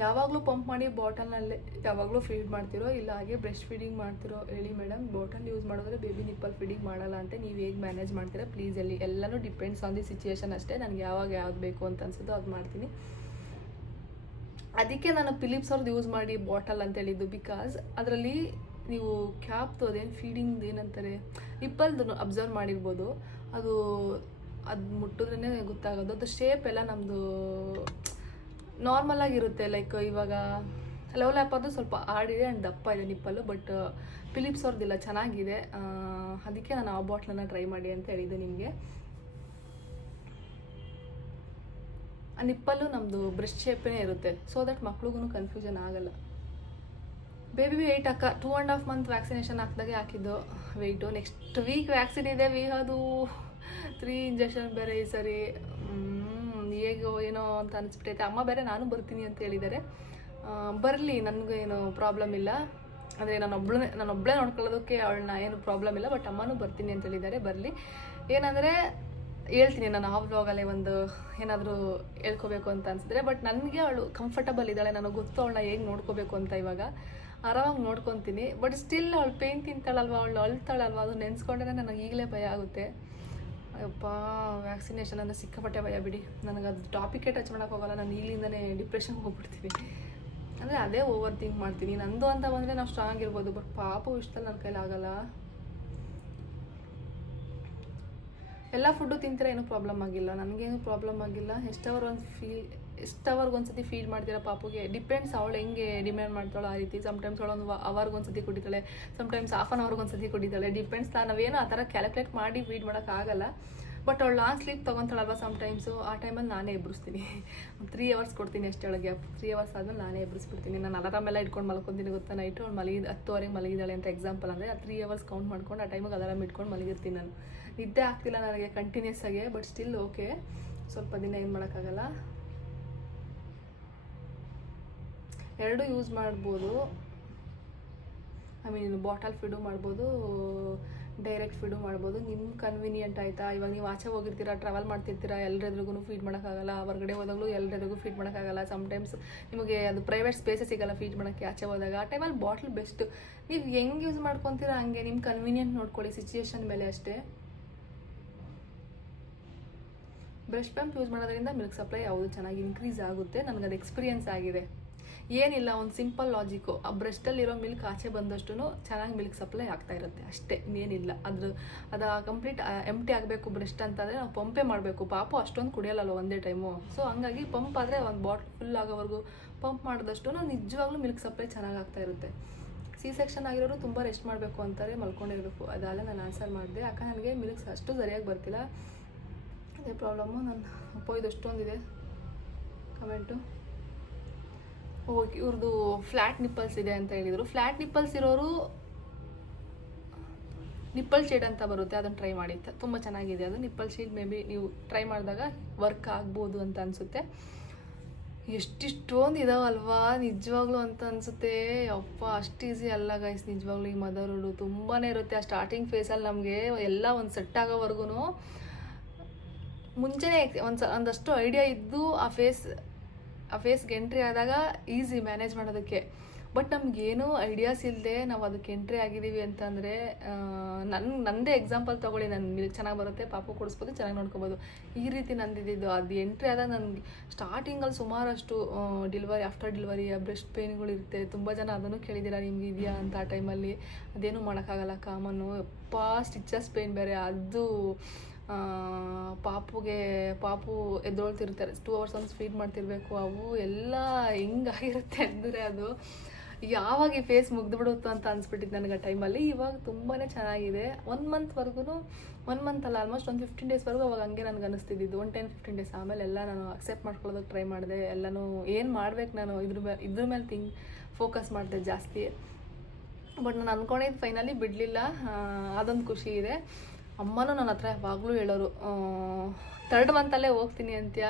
ಯಾವಾಗಲೂ ಪಂಪ್ ಮಾಡಿ ಬಾಟಲ್ನಲ್ಲೇ ಯಾವಾಗಲೂ ಫೀಡ್ ಮಾಡ್ತಿರೋ, ಇಲ್ಲ ಹಾಗೆ ಬ್ರೆಸ್ಟ್ ಫೀಡಿಂಗ್ ಮಾಡ್ತಿರೋ ಹೇಳಿ ಮೇಡಮ್. ಬಾಟಲ್ ಯೂಸ್ ಮಾಡಿದ್ರೆ ಬೇಬಿ ನಿಪ್ಪಲ್ ಫೀಡಿಂಗ್ ಮಾಡಲ್ಲ ಅಂತ ನೀವು ಹೇಗೆ ಮ್ಯಾನೇಜ್ ಮಾಡ್ತೀರಾ ಪ್ಲೀಸ್ ಹೇಳಿ. ಎಲ್ಲನೂ ಡಿಪೆಂಡ್ಸ್ ಆನ್ ದಿ ಸಿಚುಯೇಷನ್ ಅಷ್ಟೇ. ನನಗೆ ಯಾವಾಗ ಯಾವ್ದು ಬೇಕು ಅಂತ ಅನ್ಸುತ್ತೋ ಅದು ಮಾಡ್ತೀನಿ. ಅದಕ್ಕೆ ನಾನು ಫಿಲಿಪ್ಸ್ ಅವ್ರದ್ದು ಯೂಸ್ ಮಾಡಿ ಬಾಟಲ್ ಅಂತ ಹೇಳಿದ್ದು. ಬಿಕಾಸ್ ಅದರಲ್ಲಿ ನೀವು ಕ್ಯಾಪ್ದು ಅದೇನು ಫೀಡಿಂಗ್ ಏನಂತಾರೆ ನಿಪ್ಪಲ್ದು ಅಬ್ಸರ್ವ್ ಮಾಡಿರ್ಬೋದು, ಅದು ಮುಟ್ಟಿದ್ರೇ ಗೊತ್ತಾಗೋದು. ಅದು ಶೇಪ್ ಎಲ್ಲ ನಮ್ಮದು ನಾರ್ಮಲ್ ಆಗಿರುತ್ತೆ. ಲೈಕ್ ಇವಾಗ ಲವ್ ಲ್ಯಾಪರ್ದು ಸ್ವಲ್ಪ ಆಡಿದೆ ಆ್ಯಂಡ್ ದಪ್ಪ ಇದೆ ನಿಪ್ಪಲ್ಲು, ಬಟ್ ಫಿಲಿಪ್ಸ್ ಅವ್ರದ್ದಿಲ್ಲ, ಚೆನ್ನಾಗಿದೆ. ಅದಕ್ಕೆ ನಾನು ಆ ಬಾಟ್ಲನ್ನು ಟ್ರೈ ಮಾಡಿ ಅಂತ ಹೇಳಿದ್ದೆ ನಿಮಗೆ. ಆ ನಿಪ್ಪಲ್ಲು ನಮ್ಮದು ಬ್ರೆಸ್ಟ್ ಶೇಪೇ ಇರುತ್ತೆ, ಸೊ ದಟ್ ಮಕ್ಳಿಗೂ ಕನ್ಫ್ಯೂಷನ್ ಆಗಲ್ಲ. ಬೇಬಿ ವೆಯ್ಟ್ 2.5 ಮಂತ್ ವ್ಯಾಕ್ಸಿನೇಷನ್ ಹಾಕಿದಾಗೆ ಹಾಕಿದ್ದು ವೆಯ್ಟು. ನೆಕ್ಸ್ಟ್ ವೀಕ್ ವ್ಯಾಕ್ಸಿನ್ ಇದೆ, ಅದು 3 ಇಂಜೆಕ್ಷನ್ ಬೇರೆ ಈ ಸರಿ. ಹೇಗೋ ಏನೋ ಅಂತ ಅನಿಸ್ಬಿಟ್ಟೈತೆ. ಅಮ್ಮ ಬೇರೆ ನಾನು ಬರ್ತೀನಿ ಅಂತ ಹೇಳಿದ್ದಾರೆ. ಬರಲಿ, ನನಗೂ ಏನು ಪ್ರಾಬ್ಲಮ್ ಇಲ್ಲ. ಅಂದರೆ ನಾನೊಬ್ಬಳೇ ನೋಡ್ಕೊಳ್ಳೋದಕ್ಕೆ ಅವಳನ್ನ ಏನು ಪ್ರಾಬ್ಲಮ್ ಇಲ್ಲ, ಬಟ್ ಅಮ್ಮನೂ ಬರ್ತೀನಿ ಅಂತ ಹೇಳಿದ್ದಾರೆ. ಬರಲಿ, ಏನಂದರೆ ಹೇಳ್ತೀನಿ ನಾನು ಆ ವ್ಲಾಗಲ್ಲೇ ಒಂದು ಏನಾದರೂ ಹೇಳ್ಕೋಬೇಕು ಅಂತ ಅನಿಸಿದ್ರೆ. ಬಟ್ ನನಗೆ ಅವಳು ಕಂಫರ್ಟಬಲ್ ಇದ್ದಾಳೆ, ನನಗೆ ಗೊತ್ತು ಅವಳನ್ನ ಹೇಗೆ ನೋಡ್ಕೋಬೇಕು ಅಂತ. ಇವಾಗ ಆರಾಮಾಗಿ ನೋಡ್ಕೊತೀನಿ. ಬಟ್ ಸ್ಟಿಲ್ ಅವಳು ಪೇನ್ ತಿಂತಾಳಲ್ವ, ಅವಳು ಅಳ್ತಾಳಲ್ವ, ಅದು ನೆನೆಸ್ಕೊಂಡ್ರೆ ನನಗೆ ಈಗಲೇ ಭಯ ಆಗುತ್ತೆ. ಅಯ್ಯಪ್ಪ, ವ್ಯಾಕ್ಸಿನೇಷನ್ ಅಂದರೆ ಸಿಕ್ಕಾಪಟ್ಟೆ ಭಯ ಬಿಡಿ. ನನಗೆ ಅದು ಟಾಪಿಕೇ ಟಚ್ ಮಾಡೋಕ್ಕೆ ಹೋಗಲ್ಲ. ನಾನು ಈಗಲಿಂದನೇ ಡಿಪ್ರೆಷನ್ಗೆ ಹೋಗ್ಬಿಡ್ತೀನಿ. ಅಂದರೆ ಅದೇ ಓವರ್ ಥಿಂಕ್ ಮಾಡ್ತೀನಿ. ನಂದು ಅಂತ ಬಂದರೆ ನಾವು ಸ್ಟ್ರಾಂಗ್ ಇರ್ಬೋದು, ಬಟ್ ಪಾಪು ಇಷ್ಟಲ್ಲಿ ನನ್ನ ಕೈಲಾಗಲ್ಲ. ಎಲ್ಲ ಫುಡ್ಡು ತಿಂತೀರ, ಏನೂ ಪ್ರಾಬ್ಲಮ್ ಆಗಿಲ್ಲ, ನನಗೇನು ಪ್ರಾಬ್ಲಮ್ ಆಗಿಲ್ಲ. ಎಷ್ಟವರ್ಗೊಂದ್ಸತಿ ಫೀಡ್ ಮಾಡ್ತೀರಾ ಪಾಪುಗೆ, ಡಿಪೆಂಡ್ಸ್ ಅವಳು ಹೆಂಗೆ ಡಿಮ್ಯಾಂಡ್ ಮಾಡ್ತಾಳೋ ಆ ರೀತಿ. ಸಮ್ಟೈಮ್ಸ್ ಅವಳೊಂದು ಅವರ್ಗೊಂದ್ಸತಿ ಕುಡಿತಾಳೆ, ಸಮ್ಟೈಮ್ಸ್ ಹಾಫ್ ಆನ್ ಅವರ್ಗೊಂದ್ಸತಿ ಕುಡಿತಾಳೆ, ಡಿಪೆಂಡ್ಸ್. ನಾವೇನು ಆ ಥರ ಕ್ಯಾಲ್ಕುಲೇಟ್ ಮಾಡಿ ಫೀಡ್ ಮಾಡೋಕ್ಕಾಗಲ್ಲ. ಬಟ್ ಅವಳು ಲಾಂಗ್ ಸ್ಲೀಪ್ ತೊಗೊತಾಳಲ್ವ ಸಮ್ಟೈಮ್ಸು, ಆ ಟೈಮಲ್ಲಿ ನಾನೇ ಎಬ್ಬಿಸ್ತೀನಿ. 3 ಅವರ್ಸ್ ಕೊಡ್ತೀನಿ ಅಷ್ಟೇ ಅವಳಿಗೆ. 3 ಅವರ್ಸ್ ಆದಮೇಲೆ ನಾನೇ ಎಬ್ಬಿಸ್ಬಿಡ್ತೀನಿ. ನಾನು ಅಲಾರಾಮ್ ಎಲ್ಲ ಇಟ್ಕೊಂಡು ಮಲ್ಕೊತೀನಿ ಗೊತ್ತಾ. ನೈಟು ಅವಳು 10:00 ಮಲಗಿದ್ದಾಳೆ ಅಂತ ಎಕ್ಸಾಂಪಲ್ ಅಂದರೆ, ಆ 3 ಅವರ್ಸ್ ಕೌಂಟ್ ಮಾಡ್ಕೊಂಡು ಆ ಟೈಮಿಗೆ ಅಲಾರಾಮ್ ಇಟ್ಕೊಂಡು ಮಲಗಿರ್ತೀನಿ. ನಾನು ನಿದ್ದೆ ಆಗ್ತಿಲ್ಲ ನನಗೆ ಕಂಟಿನ್ಯೂಸ್ ಆಗಿ, ಬಟ್ ಸ್ಟಿಲ್ ಓಕೆ. ಸ್ವಲ್ಪ ದಿನ ಏನು ಮಾಡೋಕ್ಕಾಗಲ್ಲ. 2 ಯೂಸ್ ಮಾಡ್ಬೋದು. ಬಾಟಲ್ ಫೀಡು ಮಾಡ್ಬೋದು, ಡೈರೆಕ್ಟ್ ಫೀಡು ಮಾಡ್ಬೋದು, ನಿಮ್ಮ ಕನ್ವೀನಿಯೆಂಟ್ ಆಯಿತಾ. ಇವಾಗ ನೀವು ಆಚೆ ಹೋಗಿರ್ತೀರಾ, ಟ್ರಾವೆಲ್ ಮಾಡ್ತಿರ್ತೀರಾ, ಎಲ್ಲರೆದ್ರಿಗೂ ಫೀಡ್ ಮಾಡೋಕ್ಕಾಗಲ್ಲ. ಹೊರಗಡೆ ಹೋದಾಗಲೂ ಎಲ್ಲರಿಗೂ ಫೀಡ್ ಮಾಡೋಕ್ಕಾಗಲ್ಲ. ಸಮ್ಟೈಮ್ಸ್ ನಿಮಗೆ ಅದು ಪ್ರೈವೇಟ್ ಸ್ಪೇಸೇ ಸಿಗೋಲ್ಲ ಫೀಡ್ ಮಾಡೋಕ್ಕೆ ಆಚೆ ಹೋದಾಗ. ಆ ಟೈಮಲ್ಲಿ ಬಾಟ್ಲ್ ಬೆಸ್ಟು. ನೀವು ಹೆಂಗೆ ಯೂಸ್ ಮಾಡ್ಕೊತೀರಾ ಹಂಗೆ, ನಿಮ್ಮ ಕನ್ವೀನಿಯೆಂಟ್ ನೋಡ್ಕೊಳ್ಳಿ, ಸಿಚುಯೇಷನ್ ಮೇಲೆ ಅಷ್ಟೇ. ಬ್ರೆಸ್ಟ್ ಪಂಪ್ ಯೂಸ್ ಮಾಡೋದ್ರಿಂದ ಮಿಲ್ಕ್ ಸಪ್ಲೈ ಯಾವುದು ಚೆನ್ನಾಗಿ ಇನ್ಕ್ರೀಸ್ ಆಗುತ್ತೆ. ನನಗದು ಎಕ್ಸ್ಪೀರಿಯನ್ಸ್ ಆಗಿದೆ. ಏನಿಲ್ಲ, ಒಂದು ಸಿಂಪಲ್ ಲಾಜಿಕ್ಕು. ಆ ಬ್ರೆಸ್ಟಲ್ಲಿರೋ ಮಿಲ್ಕ್ ಆಚೆ ಬಂದಷ್ಟು ಚೆನ್ನಾಗಿ ಮಿಲ್ಕ್ ಸಪ್ಲೈ ಆಗ್ತಾ ಇರುತ್ತೆ ಅಷ್ಟೇ, ಇನ್ನೇನಿಲ್ಲ. ಅದು ಕಂಪ್ಲೀಟ್ ಎಂಟಿ ಆಗಬೇಕು ಬ್ರೆಸ್ಟ್ ಅಂತಂದರೆ ನಾವು ಪಂಪೇ ಮಾಡಬೇಕು. ಪಾಪು ಅಷ್ಟೊಂದು ಕುಡಿಯಲ್ಲಲ್ಲ ಒಂದೇ ಟೈಮು. ಸೊ ಹಂಗಾಗಿ ಪಂಪ್ ಆದರೆ ಒಂದು ಬಾಟ್ಲ್ ಫುಲ್ ಆಗೋವರೆಗೂ ಪಂಪ್ ಮಾಡಿದಷ್ಟು ನಿಜವಾಗ್ಲೂ ಮಿಲ್ಕ್ ಸಪ್ಲೈ ಚೆನ್ನಾಗಿ ಆಗ್ತಾ ಇರುತ್ತೆ. ಸೆಕ್ಷನ್ ಆಗಿರೋರು ತುಂಬ ರೆಸ್ಟ್ ಮಾಡಬೇಕು ಅಂತಾರೆ, ಮಲ್ಕೊಂಡಿರಬೇಕು. ಅದಲ್ಲೇ ನಾನು ಆನ್ಸರ್ ಮಾಡಿದೆ. ಯಾಕೆ ನನಗೆ ಮಿಲ್ಕ್ಸ್ ಅಷ್ಟು ಸರಿಯಾಗಿ ಬರ್ತಿಲ್ಲ, ಅದೇ ಪ್ರಾಬ್ಲಮ್ಮು. ನನ್ನ ಅಪ್ಪೋಯ್ದು ಅಷ್ಟೊಂದಿದೆ ಕಮೆಂಟು. ಇವ್ರದ್ದು ಫ್ಲ್ಯಾಟ್ ನಿಪ್ಪಲ್ಸ್ ಇದೆ ಅಂತ ಹೇಳಿದರು. ಫ್ಲ್ಯಾಟ್ ನಿಪ್ಪಲ್ಸ್ ಇರೋರು ನಿಪ್ಪಲ್ ಶೇಡ್ ಅಂತ ಬರುತ್ತೆ, ಅದನ್ನು ಟ್ರೈ ಮಾಡಿ. ತುಂಬ ಚೆನ್ನಾಗಿದೆ ಅದು ನಿಪ್ಪಲ್ ಶೇಡ್. ಮೇ ಬಿ ನೀವು ಟ್ರೈ ಮಾಡಿದಾಗ ವರ್ಕ್ ಆಗ್ಬೋದು ಅಂತ ಅನಿಸುತ್ತೆ. ಎಷ್ಟಿಷ್ಟೊಂದು ಇದಾವಲ್ವಾ ನಿಜವಾಗ್ಲೂ ಅಂತ ಅನಿಸುತ್ತೆ. ಅಪ್ಪ, ಅಷ್ಟು ಈಸಿ ಅಲ್ಲ ಗೈಸ್ ನಿಜವಾಗ್ಲೂ. ಈ ಮದರ್ಹುಡ್ ತುಂಬಾ ಇರುತ್ತೆ. ಆ ಸ್ಟಾರ್ಟಿಂಗ್ ಫೇಸಲ್ಲಿ ನಮಗೆ ಎಲ್ಲ ಒಂದು ಸೆಟ್ ಆಗೋವರೆಗೂ ಮುಂಚೆನೇ ಒಂದಷ್ಟು ಐಡಿಯಾ ಇದ್ದು ಆ ಫೇಸ್ಗೆ ಎಂಟ್ರಿ ಆದಾಗ ಈಸಿ ಮ್ಯಾನೇಜ್ ಮಾಡೋದಕ್ಕೆ. ಬಟ್ ನಮಗೇನು ಐಡಿಯಾಸ್ ಇಲ್ಲದೆ ನಾವು ಅದಕ್ಕೆ ಎಂಟ್ರಿ ಆಗಿದ್ದೀವಿ ಅಂತಂದರೆ, ನನ್ನದೇ ಎಕ್ಸಾಂಪಲ್ ತೊಗೊಳ್ಳಿ. ನನ್ನ ಮಿಲ್ಕ್ ಚೆನ್ನಾಗಿ ಬರುತ್ತೆ, ಪಾಪು ಕೊಡಿಸ್ಬೋದು, ಚೆನ್ನಾಗಿ ನೋಡ್ಕೊಬೋದು. ಈ ರೀತಿ ನಂದಿದ್ದು ಅದು ಎಂಟ್ರಿ ಆದಾಗ ನನಗೆ ಸ್ಟಾರ್ಟಿಂಗಲ್ಲಿ ಸುಮಾರಷ್ಟು ಆಫ್ಟರ್ ಡೆಲಿವರಿ ಬ್ರೆಸ್ಟ್ ಪೇನ್ಗಳಿರುತ್ತೆ. ತುಂಬ ಜನ ಅದನ್ನು ಕೇಳಿದ್ದೀರಾ, ನಿಮ್ಗೆ ಇದೆಯಾ ಅಂತ. ಆ ಟೈಮಲ್ಲಿ ಅದೇನು ಮಾಡೋಕ್ಕಾಗಲ್ಲ, ಕಾಮನ್ನು. ಸ್ಟಿಚಸ್ ಪೇನ್ ಬೇರೆ ಅದು. ಪಾಪು ಎದ್ದೊಳ್ತಿರ್ತಾರೆ, 2 hours ಒನ್ಸ್ ಫೀಡ್ ಮಾಡ್ತಿರ್ಬೇಕು. ಅವು ಎಲ್ಲ ಹೆಂಗಾಗಿರುತ್ತೆ ಅಂದರೆ, ಅದು ಯಾವಾಗ ಈ ಫೇಸ್ ಮುಗ್ದು ಬಿಡುತ್ತೋ ಅಂತ ಅನ್ಸ್ಬಿಟ್ಟಿತ್ತು ನನಗೆ ಆ ಟೈಮಲ್ಲಿ. ಇವಾಗ ತುಂಬಾ ಚೆನ್ನಾಗಿದೆ. 1 ಮಂತ್ವರೆಗೂ 1 ಮಂತ್ ಅಲ್ಲ, ಆಲ್ಮೋಸ್ಟ್ ಒಂದು 15 ಡೇಸ್ವರೆಗೂ ಅವಾಗ ಹಂಗೆ ನನಗೆ ಅನಿಸ್ತಿದ್ದು. 10-15 ಡೇಸ್ ಆಮೇಲೆ ಎಲ್ಲ ನಾನು ಅಕ್ಸೆಪ್ಟ್ ಮಾಡ್ಕೊಳ್ಳೋದಕ್ಕೆ ಟ್ರೈ ಮಾಡಿದೆ. ಎಲ್ಲನೂ ಏನು ಮಾಡ್ಬೇಕು ನಾನು ಇದ್ರ ಮೇಲೆ ಫೋಕಸ್ ಮಾಡಿದೆ ಜಾಸ್ತಿ. ಬಟ್ ನಾನು ಅಂದ್ಕೊಂಡಿದ್ದು ಫೈನಲಿ ಬಿಡಲಿಲ್ಲ, ಅದೊಂದು ಖುಷಿ ಇದೆ. ಅಮ್ಮನೂ ನನ್ನ ಹತ್ರ ಯಾವಾಗಲೂ ಹೇಳೋರು, 3rd ಮಂತಲ್ಲೇ ಹೋಗ್ತೀನಿ ಅಂತ್ಯ,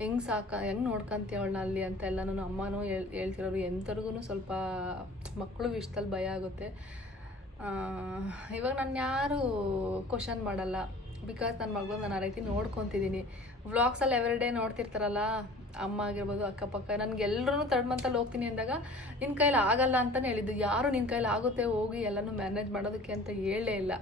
ಹೆಂಗೆ ನೋಡ್ಕೊಂತೀಯ ಅವಳನ್ನ ಅಲ್ಲಿ ಅಂತ ಎಲ್ಲ. ನಾನು ಅಮ್ಮನೂ ಹೇಳ್ತಿರೋರು. ಎಂಥವ್ರಿಗೂ ಸ್ವಲ್ಪ ಮಕ್ಕಳು ವಿಷಯದಲ್ಲಿ ಭಯ ಆಗುತ್ತೆ. ಇವಾಗ ನಾನು ಯಾರು ಕ್ವಶನ್ ಮಾಡಲ್ಲ, ಬಿಕಾಸ್ ನನ್ನ ಮಗಳು ನಾನು ಆ ರೀತಿ ನೋಡ್ಕೊತಿದ್ದೀನಿ. ವ್ಲಾಗ್ಸಲ್ಲಿ ಎವ್ರಿಡೇ ನೋಡ್ತಿರ್ತಾರಲ್ಲ ಅಮ್ಮ ಆಗಿರ್ಬೋದು, ಅಕ್ಕಪಕ್ಕ. ನನಗೆಲ್ಲರೂ 3rd ಮಂತಲ್ಲಿ ಹೋಗ್ತೀನಿ ಅಂದಾಗ ನಿನ್ನ ಕೈಲಿ ಆಗಲ್ಲ ಅಂತಲೇ ಹೇಳಿದ್ದು. ಯಾರು ನಿನ್ನ ಕೈಲಿ ಆಗುತ್ತೆ ಹೋಗಿ ಎಲ್ಲನೂ ಮ್ಯಾನೇಜ್ ಮಾಡೋದಕ್ಕೆ ಅಂತ ಹೇಳೇ ಇಲ್ಲ.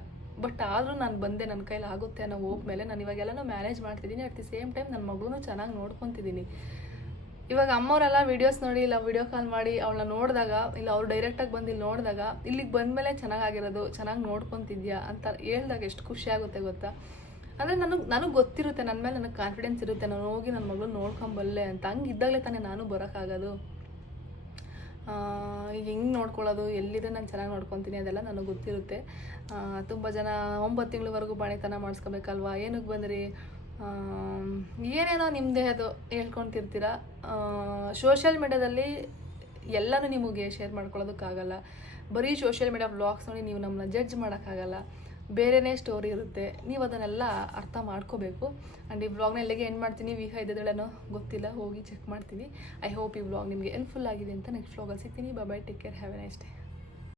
ಬಟ್ ಆದರೂ ನಾನು ಬಂದೆ, ನನ್ನ ಕೈಲಿ ಆಗುತ್ತೆ ಅನ್ನೋ ಹೋಗ್ಮೇಲೆ ನಾನು ಇವಾಗೆಲ್ಲನೂ ಮ್ಯಾನೇಜ್ ಮಾಡ್ತಿದ್ದೀನಿ. ಅಟ್ ದಿ ಸೇಮ್ ಟೈಮ್ ನನ್ನ ಮಗಳೂ ಚೆನ್ನಾಗಿ ನೋಡ್ಕೊತಿದ್ದೀನಿ. ಇವಾಗ ಅಮ್ಮವರೆಲ್ಲ ವೀಡಿಯೋಸ್ ನೋಡಿ ಇಲ್ಲ ವಿಡಿಯೋ ಕಾಲ್ ಮಾಡಿ ಅವಳನ್ನ ನೋಡಿದಾಗ ಇಲ್ಲ ಅವ್ರು ಡೈರೆಕ್ಟಾಗಿ ಬಂದು ಇಲ್ಲಿ ನೋಡಿದಾಗ ಇಲ್ಲಿಗೆ ಬಂದಮೇಲೆ ಚೆನ್ನಾಗಿರೋದು, ಚೆನ್ನಾಗಿ ನೋಡ್ಕೊತಿದ್ಯಾ ಅಂತ ಹೇಳ್ದಾಗ ಎಷ್ಟು ಖುಷಿ ಆಗುತ್ತೆ ಗೊತ್ತಾ. ಅಂದರೆ ನನಗೆ ಗೊತ್ತಿರುತ್ತೆ, ನನ್ನ ಮೇಲೆ ನನಗೆ ಕಾನ್ಫಿಡೆನ್ಸ್ ಇರುತ್ತೆ, ನಾನು ಹೋಗಿ ನನ್ನ ಮಗಳು ನೋಡ್ಕೊಂಬಲ್ಲೆ ಅಂತ. ಹಂಗೆ ಇದ್ದಾಗಲೇ ತಾನೇ ನಾನು ಬರೋಕ್ಕಾಗೋದು. ಈಗ ಹೆಂಗೆ ನೋಡ್ಕೊಳ್ಳೋದು, ಎಲ್ಲಿದೆ ನಾನು ಚೆನ್ನಾಗಿ ನೋಡ್ಕೊತೀನಿ ಅದೆಲ್ಲ ನನಗೆ ಗೊತ್ತಿರುತ್ತೆ. ತುಂಬ ಜನ 9 ತಿಂಗಳವರೆಗೂ ಬಾಣಿತನ ಮಾಡಿಸ್ಕೋಬೇಕಲ್ವಾ, ಏನಕ್ಕೆ ಬಂದ್ರಿ, ಏನೇನೋ ನಿಮ್ಮದೇ ಅದು ಹೇಳ್ಕೊತಿರ್ತೀರ. ಸೋಷಿಯಲ್ ಮೀಡ್ಯಾದಲ್ಲಿ ಎಲ್ಲನೂ ನಿಮಗೆ ಶೇರ್ ಮಾಡ್ಕೊಳ್ಳೋದಕ್ಕಾಗಲ್ಲ. ಬರೀ ಸೋಷಿಯಲ್ ಮೀಡ್ಯಾ ವ್ಲಾಗ್ಸ್ ನೋಡಿ ನೀವು ನಮ್ಮನ್ನ ಜಡ್ಜ್ ಮಾಡೋಕ್ಕಾಗಲ್ಲ. ಬೇರೆಯೇ ಸ್ಟೋರಿ ಇರುತ್ತೆ, ನೀವು ಅದನ್ನೆಲ್ಲ ಅರ್ಥ ಮಾಡ್ಕೋಬೇಕು. ಆ್ಯಂಡ್ ಈ ವ್ಲಾಗ್ನ ಎಲ್ಲಿಗೆ ಎಂಡ್ ಮಾಡ್ತೀನಿ, ವೀಕ್ 5 ಗೊತ್ತಿಲ್ಲ, ಹೋಗಿ ಚೆಕ್ ಮಾಡ್ತೀನಿ. ಐ ಹೋಪ್ ಈ ವ್ಲಾಗ್ ನಿಮಗೆ ಹೆಲ್ಪ್ಫುಲ್ ಆಗಿದೆ ಅಂತ. ನೆಕ್ಸ್ಟ್ ವ್ಲಾಗಲ್ಲಿ ಸಿಗ್ತೀನಿ. Bye, take care, have a nice day.